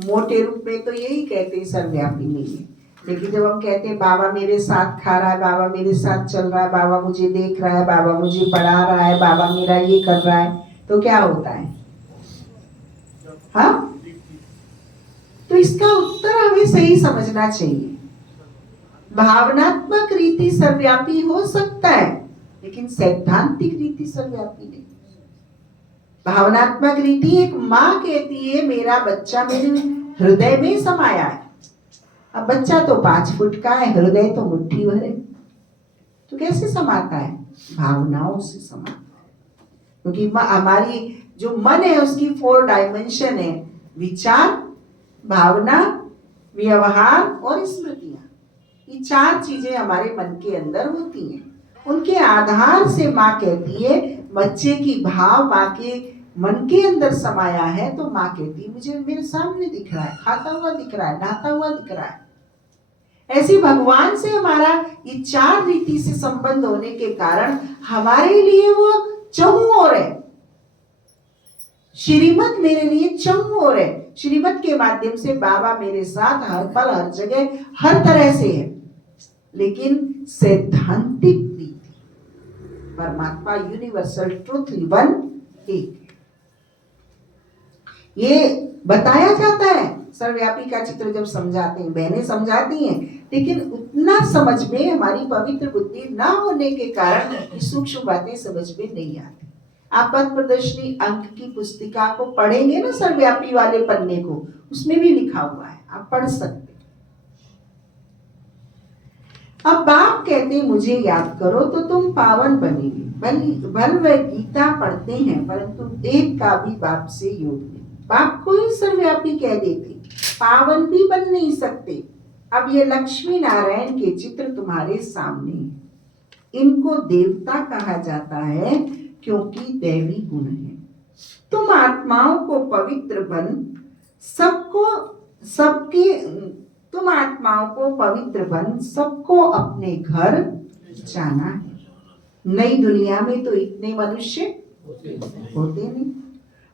मोटे रूप में तो यही कहते सर्वव्यापी नहीं है, लेकिन जब हम कहते हैं बाबा मेरे साथ खा रहा है, बाबा मेरे साथ चल रहा है, बाबा मुझे देख रहा है, बाबा मुझे पढ़ा रहा है, बाबा मेरा ये कर रहा है, तो क्या होता है? हाँ, तो इसका उत्तर हमें सही समझना चाहिए। भावनात्मक रीति सर्वव्यापी हो सकता है, लेकिन सैद्धांतिक रीति सर्वव्यापी नहीं। भावनात्मक रीति, एक माँ कहती है मेरा बच्चा मेरे हृदय में समाया है। अब बच्चा तो 5 फुट का है, हृदय तो मुट्ठी भर है, तो कैसे समाता है? भावनाओं से समाता है, क्योंकि हमारी जो मन है उसकी 4 डायमेंशन है, विचार, भावना, व्यवहार और स्मृतियां। ये 4 चीजें हमारे मन के अंदर होती हैं। उनके आधार से माँ कहती है बच्चे की भाव माँ के मन के अंदर समाया है, तो माँ कहती है मुझे मेरे सामने दिख रहा है, खाता हुआ दिख रहा है, नहाता हुआ दिख रहा है। ऐसे भगवान से हमारा ये 4 रीति से संबंध होने के कारण हमारे लिए वो चहुं ओर है। श्रीमत मेरे लिए चहुं ओर है। श्रीमत के माध्यम से बाबा मेरे साथ हर पल हर जगह हर तरह से है, लेकिन सैद्धांतिक रीति परमात्मा यूनिवर्सल ट्रुथ वन एक, ये बताया जाता है। सर्वव्यापी का चित्र जब समझाते हैं, बहनें समझाती हैं, लेकिन उतना समझ में हमारी पवित्र बुद्धि ना होने के कारण सूक्ष्म बातें समझ में नहीं आती। आप पथ प्रदर्शनी अंक की पुस्तिका को पढ़ेंगे ना, सर्वव्यापी वाले पन्ने को, उसमें भी लिखा हुआ है, आप पढ़ सकते। अब बाप कहते मुझे याद करो तो तुम पावन बनेंगे। भल वह गीता पढ़ते हैं परंतु एक का भी बाप से योग नहीं। बाप को ही सर्वव्यापी कह देते, पावन भी बन नहीं सकते। अब ये लक्ष्मी नारायण के चित्र तुम्हारे सामने हैं। इनको देवता कहा जाता है क्योंकि दैवी गुण है। तुम आत्माओं को पवित्र बन तुम आत्माओं को पवित्र बन सबको अपने घर जाना है। नई दुनिया में तो इतने मनुष्य होते नहीं,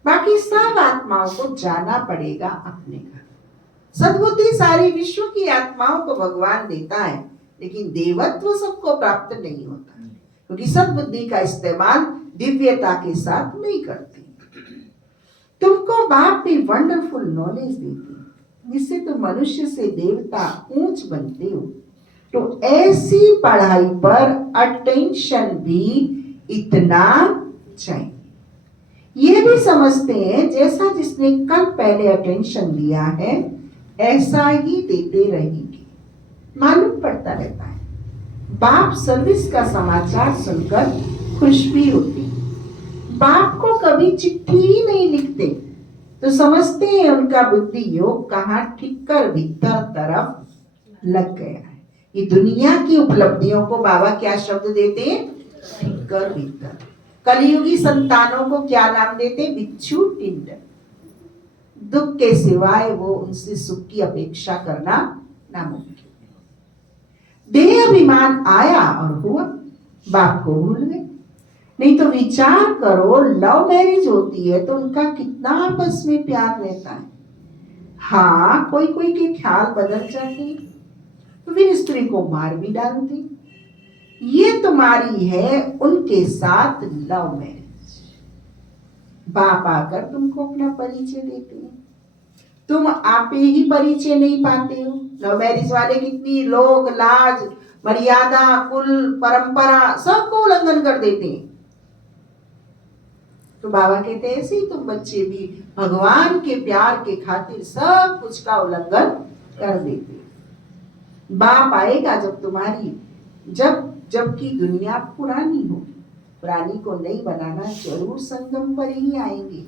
बाकी सब आत्माओं को जाना पड़ेगा अपने घर। सद्बुद्धि सारी विश्व की आत्माओं को भगवान देता है, लेकिन देवत्व सबको प्राप्त नहीं होता, क्योंकि सद्बुद्धि का इस्तेमाल दिव्यता के साथ नहीं करते। तुमको बाप भी वंडरफुल नॉलेज देते, जिससे तुम मनुष्य से देवता ऊंच बनते हो। तो ऐसी पढ़ाई पर अटेंशन भी इतना चाहिए। ये भी समझते हैं जैसा जिसने कल पहले अटेंशन दिया है ऐसा ही देते रहेंगे। मालूम पड़ता रहता है। बाप सर्विस का समाचार सुनकर खुश भी होते। बाप को कभी चिट्ठी ही नहीं लिखते तो समझते हैं उनका बुद्धि योग कहाँ ठीक कर भीतर तरफ लग गया है। ये दुनिया की उपलब्धियों को बाबा क्या शब्द देते हैं? ठीक कर भीतर। कलियुगी संतानों को क्या नाम देते? बिच्छू टिंड। दुख के सिवाय वो उनसे सुख की अपेक्षा करना नामुमकिन। देह अभिमान आया और हुआ, बाप को भूल गए। नहीं तो विचार करो, लव मैरिज होती है तो उनका कितना आपस में प्यार रहता है। हाँ, कोई कोई के ख्याल बदल जाते हैं तो फिर स्त्री को मार भी डालते। ये तुम्हारी है उनके साथ लव मैरिज। बाप आकर तुमको अपना परिचय देते हैं, तुम आपे ही परिचय नहीं पाते हो। लव मैरिज वाले कितनी लोग लाज मर्यादा कुल परंपरा सबको उल्लंघन कर देते हैं। तो बाबा कहते हैं ऐसे ही तुम बच्चे भी भगवान के प्यार के खातिर सब कुछ का उल्लंघन कर देते। बाप आएगा जब तुम्हारी जबकि दुनिया पुरानी होगी, पुरानी को नहीं बनाना, जरूर संगम पर ही आएंगे।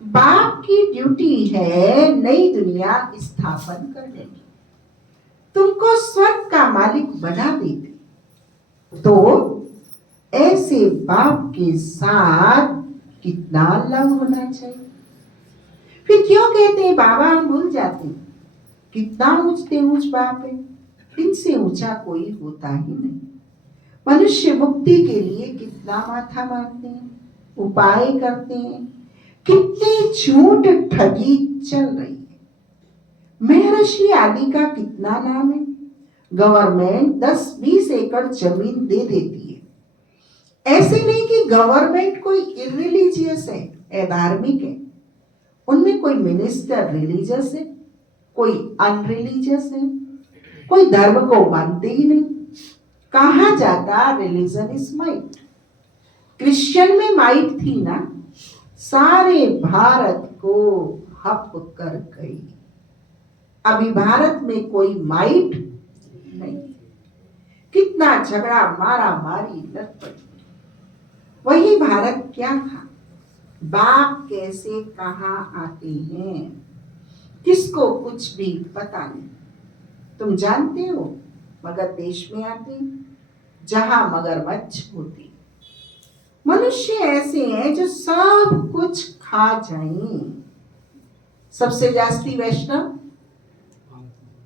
बाप की ड्यूटी है नई दुनिया स्थापन करने की। तुमको स्वर्ग का मालिक बना देते तो ऐसे बाप के साथ कितना लव होना चाहिए। फिर क्यों कहते हैं बाबा हम भूल जाते हैं? कितना ऊंचते ऊंच बाप है, इनसे ऊंचा कोई होता ही नहीं। मनुष्य मुक्ति के लिए कितना माथा मारते हैं, उपाय करते हैं, कितनी झूठ ठगी चल रही है। महर्षि आदि का कितना नाम है। गवर्नमेंट 10-20 एकड़ जमीन दे देती है। ऐसे नहीं कि गवर्नमेंट कोई इररिलीजियस है, अधार्मिक है। उनमें कोई मिनिस्टर रिलीजियस है, कोई अनरिलीजियस है, कोई धर्म को मानते ही नहीं। कहा जाता रिलीजन इज माइट। क्रिश्चियन में माइट थी ना, सारे भारत को हप कर गई। अभी भारत में कोई माइट नहीं। कितना झगड़ा मारा मारी लटपट। वही भारत क्या था? बाप कैसे कहाँ आते हैं किसको कुछ भी पता नहीं। तुम जानते हो मगर देश में आते जहां मगरमच्छ होती। मनुष्य ऐसे हैं जो सब कुछ खा जाएं। सबसे जास्ती वैष्णव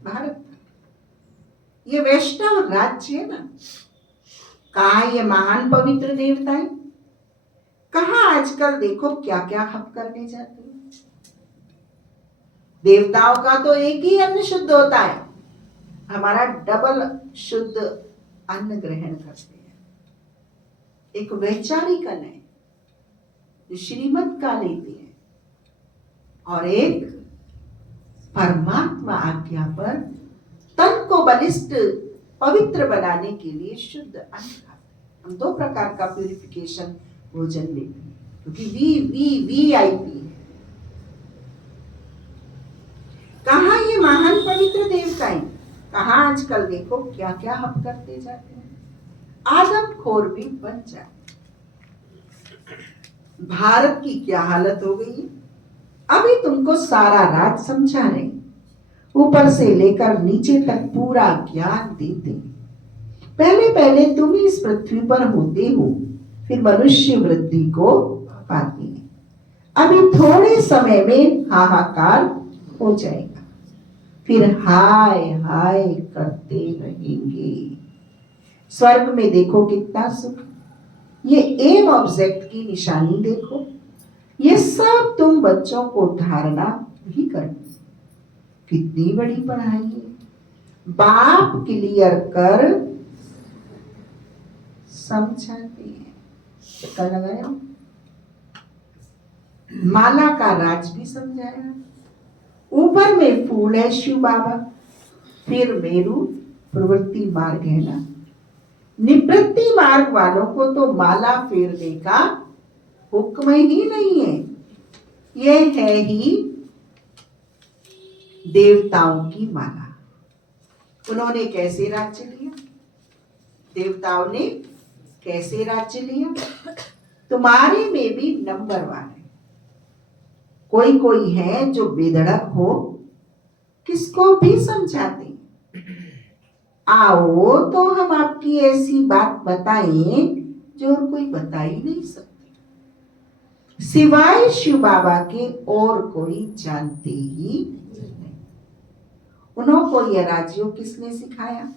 भारत। ये वैष्णव राज्य है ना, कहा ये महान पवित्र देवता है। कहा आजकल देखो क्या क्या हप करने जाते हैं। देवताओं का तो एक ही अन्न शुद्ध होता है, हमारा डबल शुद्ध अन्न ग्रहण करते हैं। एक वैचारिक अन्न है जो श्रीमत का लेते हैं और एक परमात्मा आज्ञा पर तन को बलिष्ठ पवित्र बनाने के लिए शुद्ध अन्न खाते हैं। हम 2 प्रकार का प्यूरिफिकेशन भोजन लेते हैं क्योंकि वीआईपी है। कहा ये महान पवित्र देवता है, कहा आजकल देखो क्या क्या हम करते जाते हैं। आदमखोर भी बन जाते। भारत की क्या हालत हो गई है। अभी तुमको सारा राज समझा रहे, ऊपर से लेकर नीचे तक पूरा ज्ञान देते। पहले पहले तुम इस पृथ्वी पर होते हो, फिर मनुष्य वृद्धि को पाते हैं। अभी थोड़े समय में हाहाकार हो जाएगा, फिर हाय हाय करते रहेंगे। स्वर्ग में देखो कितना सुख। ये एम ऑब्जेक्ट की निशानी देखो। ये सब तुम बच्चों को धारणा भी करनी। कितनी बड़ी पढ़ाई है। बाप क्लियर कर समझाते हैं। चक्कर लगाया, माला का राज भी समझाया। ऊपर में फूल है शिव बाबा, फिर मेरू प्रवृत्ति मार्ग है ना। निवृत्ति मार्ग वालों को तो माला फेरने का हुक्म ही नहीं है। यह है ही देवताओं की माला। उन्होंने कैसे राज्य लिया? देवताओं ने कैसे राज्य लिया? तुम्हारे में भी नंबरवार है। कोई कोई है जो बेधड़क हो, किसको भी समझाते। आओ तो हम आपकी ऐसी बात बताएं जो और कोई बता ही नहीं सकते, सिवाय शिव बाबा के और कोई जानते ही नहीं। उन्होंने यह राज्यों किसने सिखाया?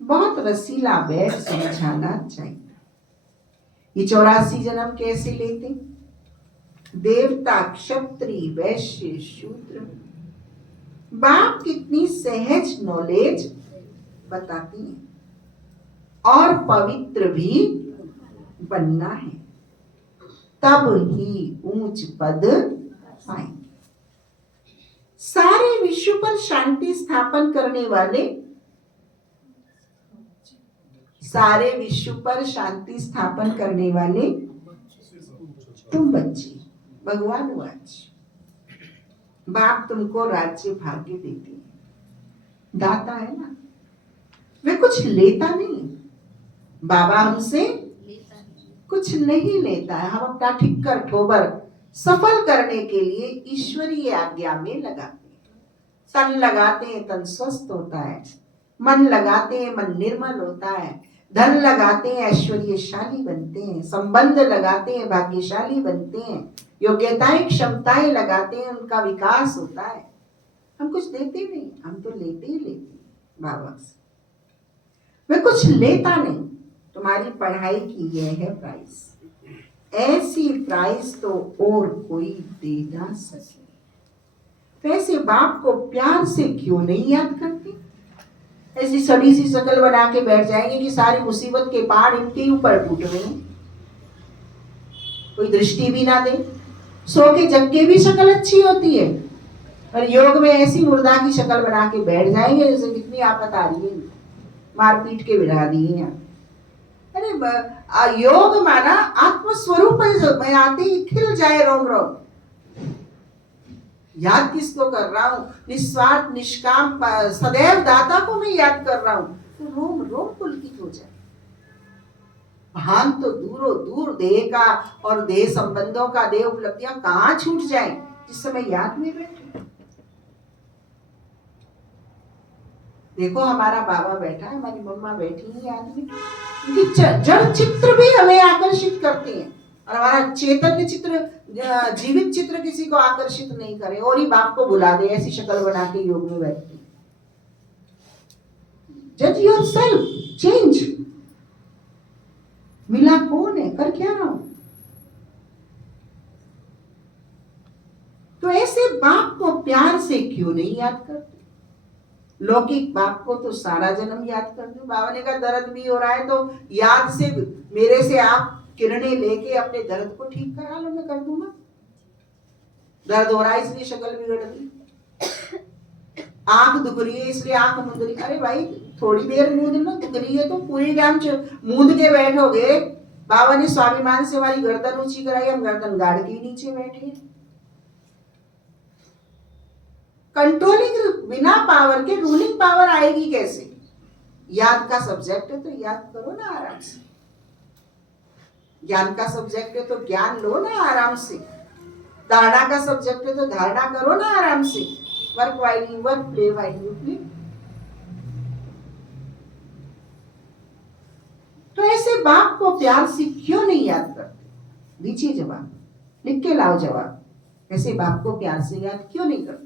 बहुत रसीला बैठ समझाना चाहिए। ये 84 जन्म कैसे लेते? देवता, क्षत्रिय, वैश्य, शूद्र। बाप कितनी सहज नॉलेज बताती हैं। और पवित्र भी बनना है, तब ही ऊंच पद पाएंगे। सारे विश्व पर शांति स्थापन करने वाले, सारे विश्व पर शांति स्थापन करने वाले तुम बच्चे। भगवान वाच, बाप तुमको राज्य भाग्य देते हैं, दाता है ना, वे कुछ लेता नहीं। बाबा हमसे कुछ नहीं लेता है। हम अपना ठिक्कर ठोबर सफल करने के लिए ईश्वरीय आज्ञा में लगाते हैं। तन लगाते हैं, तन स्वस्थ होता है। मन लगाते हैं, मन निर्मल होता है। धन लगाते हैं, ऐश्वर्यशाली बनते हैं। संबंध लगाते हैं, भाग्यशाली बनते हैं। योग्यताएं, क्षमताएं लगाते हैं, उनका विकास होता है। हम कुछ देते नहीं, हम तो लेते ही लेते बाबा से। वे कुछ लेता नहीं। तुम्हारी पढ़ाई की यह है प्राइस। ऐसी प्राइस तो और कोई दे ना सके। वैसे बाप को प्यार से क्यों नहीं याद करते? ऐसी सड़ी सी शक्ल बना के बैठ जाएंगे कि सारी मुसीबत के पहाड़ इनके ऊपर टूट रहे हैं, कोई दृष्टि भी ना दे। सो के जग के भी शक्ल अच्छी होती है, और योग में ऐसी मुर्दा की शक्ल बना के बैठ जाएंगे जैसे कितनी आफत आ रही है, मारपीट के बिठा दिए हैं। अरे योग माना आत्मस्वरूप में आते ही खिल जाए रोम रोम। याद किसको कर रहा हूँ? निस्वार्थ निष्काम सदैव दाता को मैं याद कर रहा हूँ, तो रोम रोम पुलकित हो जाए। भान तो दूरों दूर देह का और देह संबंधों का, देह उपलब्धियां कहाँ छूट जाए जिस समय याद में बैठे। देखो हमारा बाबा बैठा है, हमारी मम्मा बैठी है याद में। उनके जड़ चित्र भी हमें आकर्षित करते हैं, और हमारा चैतन्य चित्र, जीवित चित्र किसी को आकर्षित नहीं करे, और ही बाप को बुला दे ऐसी शक्ल बना के योग में बैठती। जज योरसेल्फ, चेंज। मिला कौन है, कर क्या रहा हूं? तो ऐसे बाप को प्यार से क्यों नहीं याद करते? लौकिक बाप को तो सारा जन्म याद कर दो। बाबा ने कहा दर्द भी हो रहा है तो याद से मेरे से आप किरणें लेके अपने दर्द को ठीक करा लो, मैं कर दूंगा। दर्द हो रहा है इसलिए शक्ल बिगड़ रही, आंख दुख रही है इसलिए आंख मूंद रही। अरे भाई थोड़ी देर मूंद लो, दुख रही है तो पूरी टाइम मूंद के बैठोगे। बाबा ने स्वाभिमान से हमारी गर्दन ऊंची कराई, हम गर्दन गाड़ के नीचे बैठे। कंट्रोलिंग बिना पावर के रूलिंग पावर आएगी कैसे? याद का सब्जेक्ट है तो याद करो ना आराम से। ज्ञान का सब्जेक्ट है तो ज्ञान लो ना आराम से। धारणा का सब्जेक्ट है तो धारणा करो ना आराम से। Work while you work, play while you play. तो ऐसे बाप को प्यार से क्यों नहीं याद करते? दीजिए जवाब, लिख के लाओ जवाब। ऐसे बाप को प्यार से याद क्यों नहीं करते?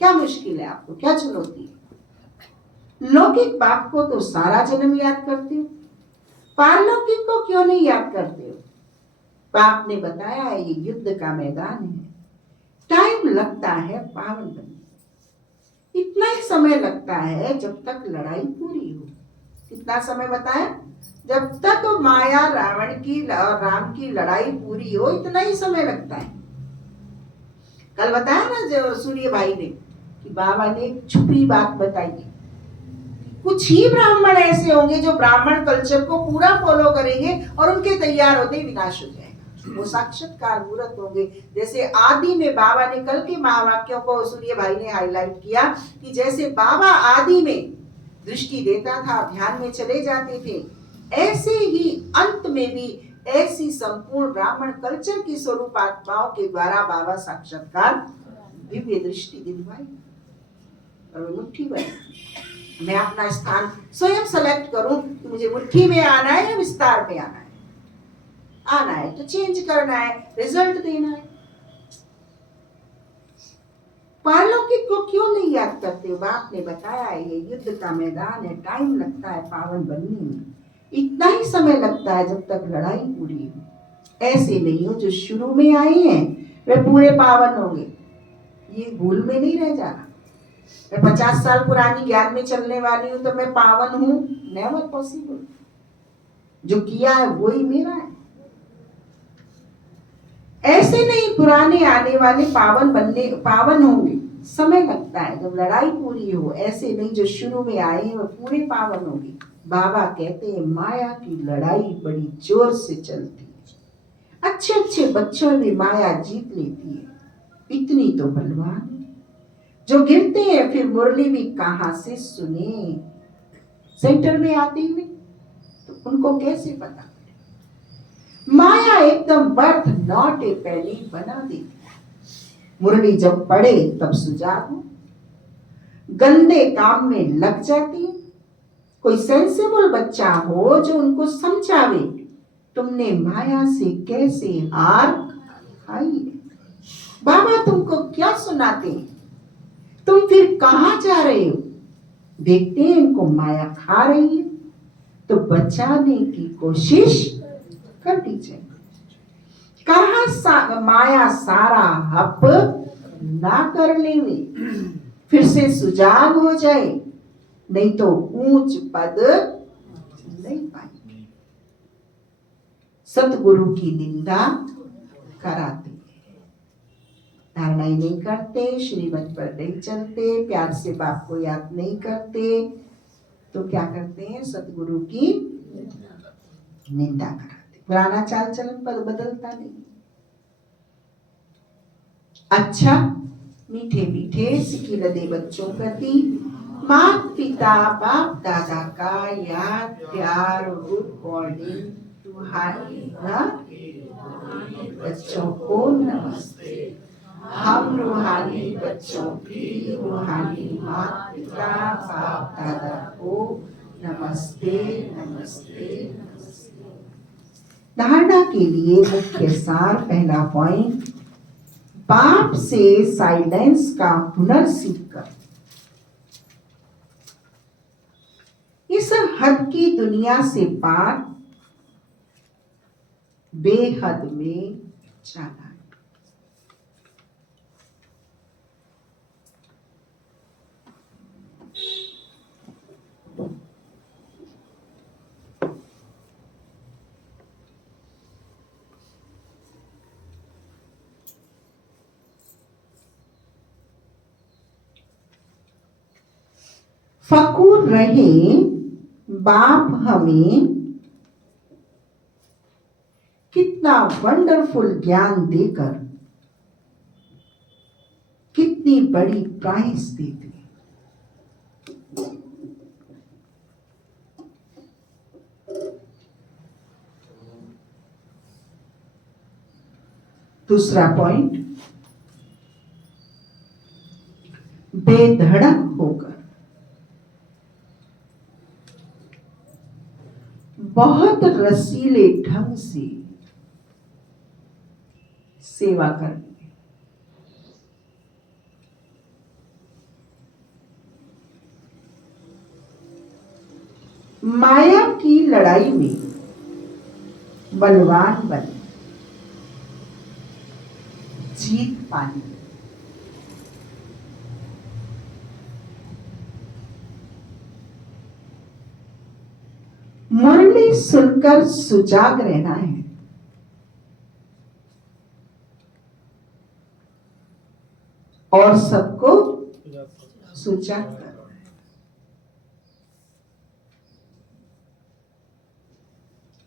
क्या मुश्किल है आपको, क्या चुनौती है? लौकिक बाप को तो सारा जन्म याद करते हो, पारलौकिक को क्यों नहीं याद करते हो? बाप ने बताया है ये युद्ध का मैदान है, टाइम लगता है पावन बनने। इतना ही समय लगता है जब तक लड़ाई पूरी हो। कितना समय बताया? जब तक माया रावण की और राम की लड़ाई पूरी हो, इतना ही समय लगता है। कल बताया ना जो सूर्य भाई ने कि बाबा ने छुपी बात बताई, कुछ ही ब्राह्मण ऐसे होंगे जो ब्राह्मण कल्चर को पूरा फॉलो करेंगे और उनके तैयार होते ही विनाश हो जाएगा। वो साक्षात्कार मूर्त होंगे। जैसे आदि में बाबा ने, कल के महावाक्यों को सूर्य भाई ने हाईलाइट किया कि जैसे बाबा आदि में दृष्टि देता था, ध्यान में चले जाते थे, ऐसे ही अंत में भी ऐसी संपूर्ण ब्राह्मण कल्चर की स्वरूप आत्माओं के द्वारा बाबा साक्षात्कार दिव्य दृष्टि दिलवाई और मुट्ठी बनी। मैं अपना स्थान स्वयं सेलेक्ट करूं कि मुझे मुट्ठी में आना है या विस्तार में आना है। आना है तो चेंज करना है, रिजल्ट देना है। पारलौकिक को क्यों नहीं याद करते हो? बाप ने बताया है ये युद्ध का मैदान है, टाइम लगता है पावन बनने में, इतना ही समय लगता है जब तक लड़ाई पूरी हो। ऐसे नहीं हो जो शुरू में आए हैं वे पूरे पावन होंगे, ये भूल में नहीं रह जाना। मैं 50 साल पुरानी ज्ञान में चलने वाली हूं तो मैं पावन हूं, नेवर पॉसिबल। जो किया है वो ही मेरा है। ऐसे नहीं पुराने आने वाले पावन होंगे, समय लगता है जब लड़ाई पूरी हो। ऐसे नहीं जो शुरू में आए हैं वो पूरे पावन होंगे। बाबा कहते हैं माया की लड़ाई बड़ी जोर से चलती है, अच्छे अच्छे बच्चों में माया जीत लेती है, इतनी तो बलवान है। जो गिरते हैं फिर मुरली भी कहां से सुने, सेंटर में आते हुए तो उनको कैसे पता? माया एकदम बर्थ नॉट ए पहले बना देती है। मुरली जब पड़े तब सुजाग हो, गंदे काम में लग जाती है। कोई सेंसिबल बच्चा हो जो उनको समझावे तुमने माया से कैसे हार खाई है। बाबा तुमको क्या सुनाते हैं, तुम फिर कहां जा रहे हो? देखते हैं इनको माया खा रही है तो बचाने की कोशिश करनी चाहिए। कहा माया सारा हप ना कर लेवे, फिर से सुजाग हो जाए, नहीं तो ऊंच पद नहीं पाएंगे। सतगुरु की निंदा कराते, धारणाएं नहीं करते, श्रीमत पर नहीं चलते, प्यार से बाप को याद नहीं करते, तो क्या करते हैं? सतगुरु की निंदा कराते। पुराना चाल चलन पर बदलता नहीं। अच्छा, मीठे मीठे सिकी लदे बच्चों प्रति माता पिता बाप दादा का याद प्यार गुड मॉर्निंग तुम्हारी बच्चों को नमस्ते। हम रूहानी बच्चों की रूहानी माता पिता बाप दादा को नमस्ते नमस्ते नमस्ते। धारणा के लिए मुख्य सार, पहला पॉइंट, बाप से साइलेंस का हुनर सीखकर इस हद की दुनिया से पार बेहद में जाना है। फकूर रहे बाप हमें कितना वंडरफुल ज्ञान देकर कितनी बड़ी प्राइस देते। दूसरा पॉइंट, बेधड़क होकर बहुत रसीले ढंग से सेवा करनी। माया की लड़ाई में बलवान बने, जीत पानी। मुरली सुनकर सुजाग रहना है और सबको सुजाग करना है।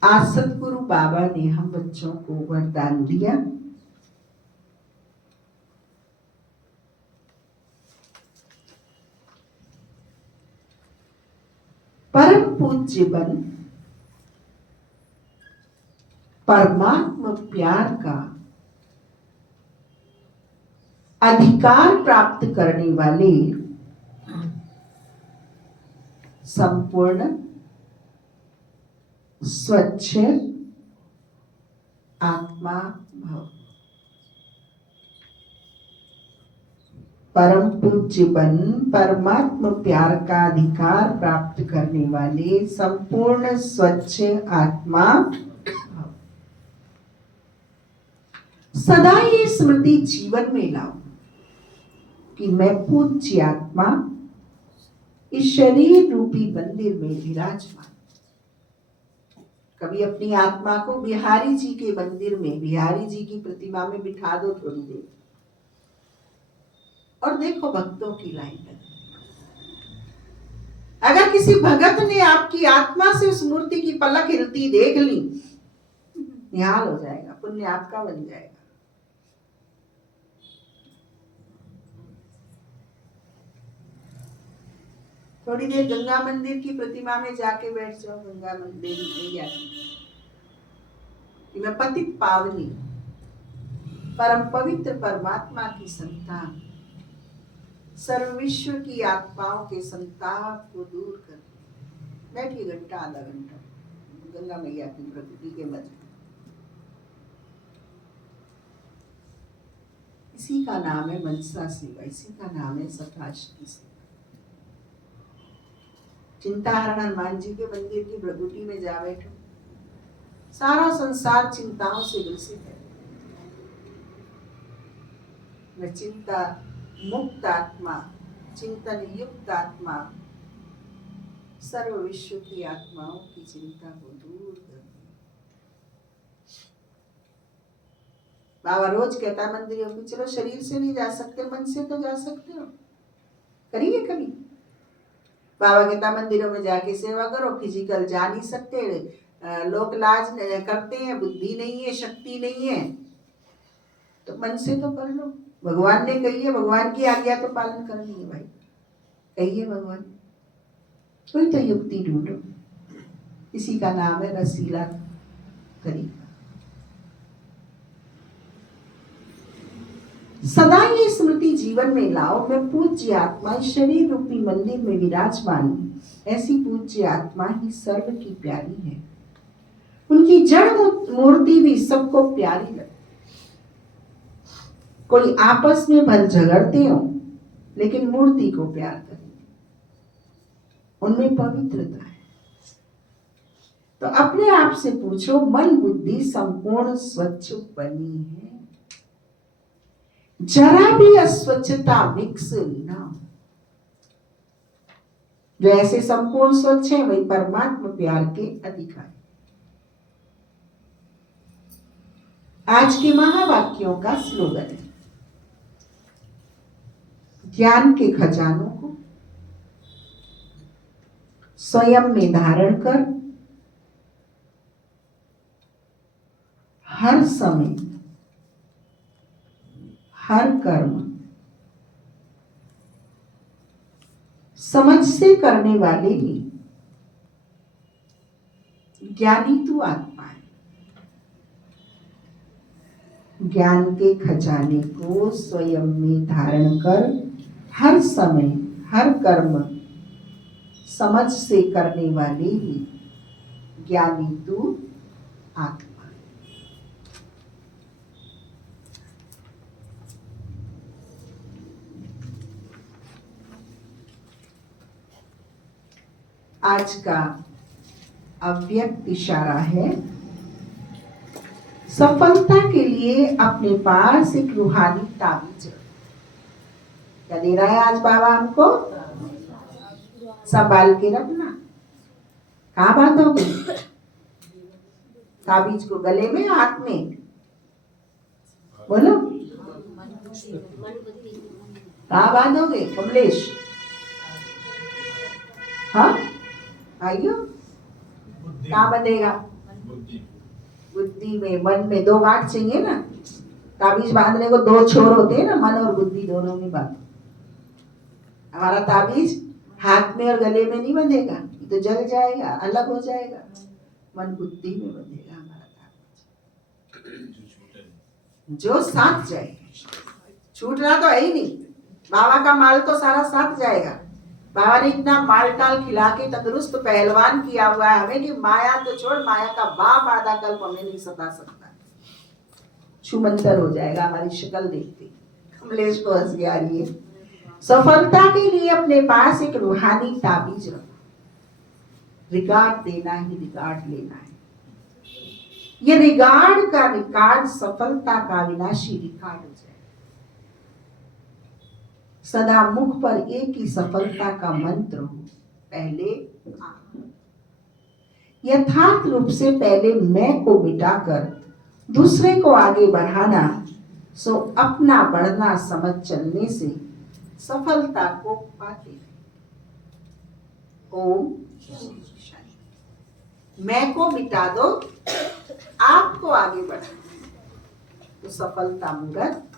आज सतगुरु बाबा ने हम बच्चों को वरदान दिया, परम पूज्य बन परमात्मा प्यार का अधिकार प्राप्त करने वाले संपूर्ण स्वच्छ आत्मा भव। परम पूज्य बन परमात्मा प्यार का अधिकार प्राप्त करने वाले संपूर्ण स्वच्छ आत्मा भव। सदा ये स्मृति जीवन में लाओ कि मैं पूज्य आत्मा इस शरीर रूपी मंदिर में विराजमान। कभी अपनी आत्मा को बिहारी जी के मंदिर में, बिहारी जी की प्रतिमा में बिठा दो थोड़ी देर और देखो भक्तों की लाइन लगी। अगर किसी भगत ने आपकी आत्मा से उस मूर्ति की पलक हिलती देख ली, निहाल हो जाएगा, पुण्य आपका बन जाएगा। थोड़ी देर गंगा मंदिर की प्रतिमा में जाके बैठ जाओ। गंगा मंदिर में कि मैं पतित पावनी परम पवित्र परमात्मा की संतान, सर्व विश्व की आत्माओं के संताप को दूर कर बैठिए घंटा आधा घंटा गंगा मैया की प्रकृति के मध्य। इसी का नाम है मनसा सेवा, इसी का नाम है सताष्टी सेवा। चिंताहरण हनुमान जी के मंदिर की प्रभुति में जा बैठो। सारा संसार चिंताओं से ग्रसित है। मैं चिंता मुक्त आत्मा, चिंतन युक्त आत्मा, सर्व विश्व की आत्माओं की चिंता को दूर कर। बाबा रोज कहता मंदिरों में, चलो शरीर से नहीं जा सकते, मन से तो जा सकते हो, करिए कभी। बाबा कहता मंदिरों में जाके सेवा करो, फिजिकल जा नहीं सकते, लोग लाज करते हैं, बुद्धि नहीं है, शक्ति नहीं है, तो मन से तो कर लो। भगवान ने कही है, भगवान की आज्ञा तो पालन करनी है भाई। कहिए भगवान, कोई तो युक्ति ढूंढो। इसी का नाम है रसीला तरीका। सदा ये स्मृति जीवन में लाओ, मैं पूज्य आत्मा शरीर रूपी मंदिर में विराजमान हूं। ऐसी पूज्य आत्मा ही सर्व की प्यारी है। उनकी जड़ मूर्ति भी सबको प्यारी लगती। कोई आपस में भल झगड़ते हो, लेकिन मूर्ति को प्यार करेंगे, उनमें पवित्रता है। तो अपने आप से पूछो, मन बुद्धि संपूर्ण स्वच्छ बनी है, जरा भी अस्वच्छता मिक्स ना हो। जो ऐसे संपूर्ण स्वच्छ है वही परमात्मा प्यार के अधिकारी। आज के महावाक्यों का स्लोगन है, ज्ञान के खजानों को स्वयं में धारण कर हर समय हर कर्म समझ से करने वाले ही ज्ञानी तू आत्मा है। ज्ञान के खजाने को स्वयं में धारण कर हर समय हर कर्म समझ से करने वाले ही ज्ञानी तू आत्मा। आज का अव्यक्त इशारा है, सफलता के लिए अपने पास एक रूहानी ताबीज। क्या दे रहा है आज बाबा हमको? संभाल के रखना। कहाँ बांधोगे ताबीज को? गले में, हाथ में? बोलो, कहाँ बांधोगे कमलेश? हाँ आइयो, कहाँ बंधेगा? बुद्धि में, मन में 2 गांठ चाहिए ना। ताबीज बांधने को 2 छोर होते हैं ना, मन और बुद्धि दोनों में बांधो। हमारा ताबीज हाथ में और गले में नहीं बंधेगा, ये तो जल जाएगा, अलग हो जाएगा। मन बुद्धि में बंधेगा हमारा ताबीज, जो साथ जाएगा। छूटना तो है ही नहीं, बाबा का माल तो सारा साथ जाएगा। बाबा ने इतना माल टाल खिला के तंदुरुस्त पहलवान किया हुआ है हमें कि माया तो छोड़, माया का बाप आधा कल्प हमें नहीं सता सकता। छुमंतर हो जाएगा हमारी शक्ल देखते। कमलेश को हंसी आ रही है। सफलता के लिए अपने पास एक रूहानी ताबीज रखो। रिगार्ड देना ही रिगार्ड लेना है। ये रिगार्ड का रिकॉर्ड सफलता का विनाशी रिकॉर्ड हो जाए। सदा मुख पर एक ही सफलता का मंत्र हो, पहले यथार्थ रूप से पहले मैं को मिटाकर दूसरे को आगे बढ़ाना, सो अपना बढ़ना समझ चलने से सफलता को पाते। ओम मैं को मिटा दो, आपको आगे बढ़ाना, तो सफलता मूर्त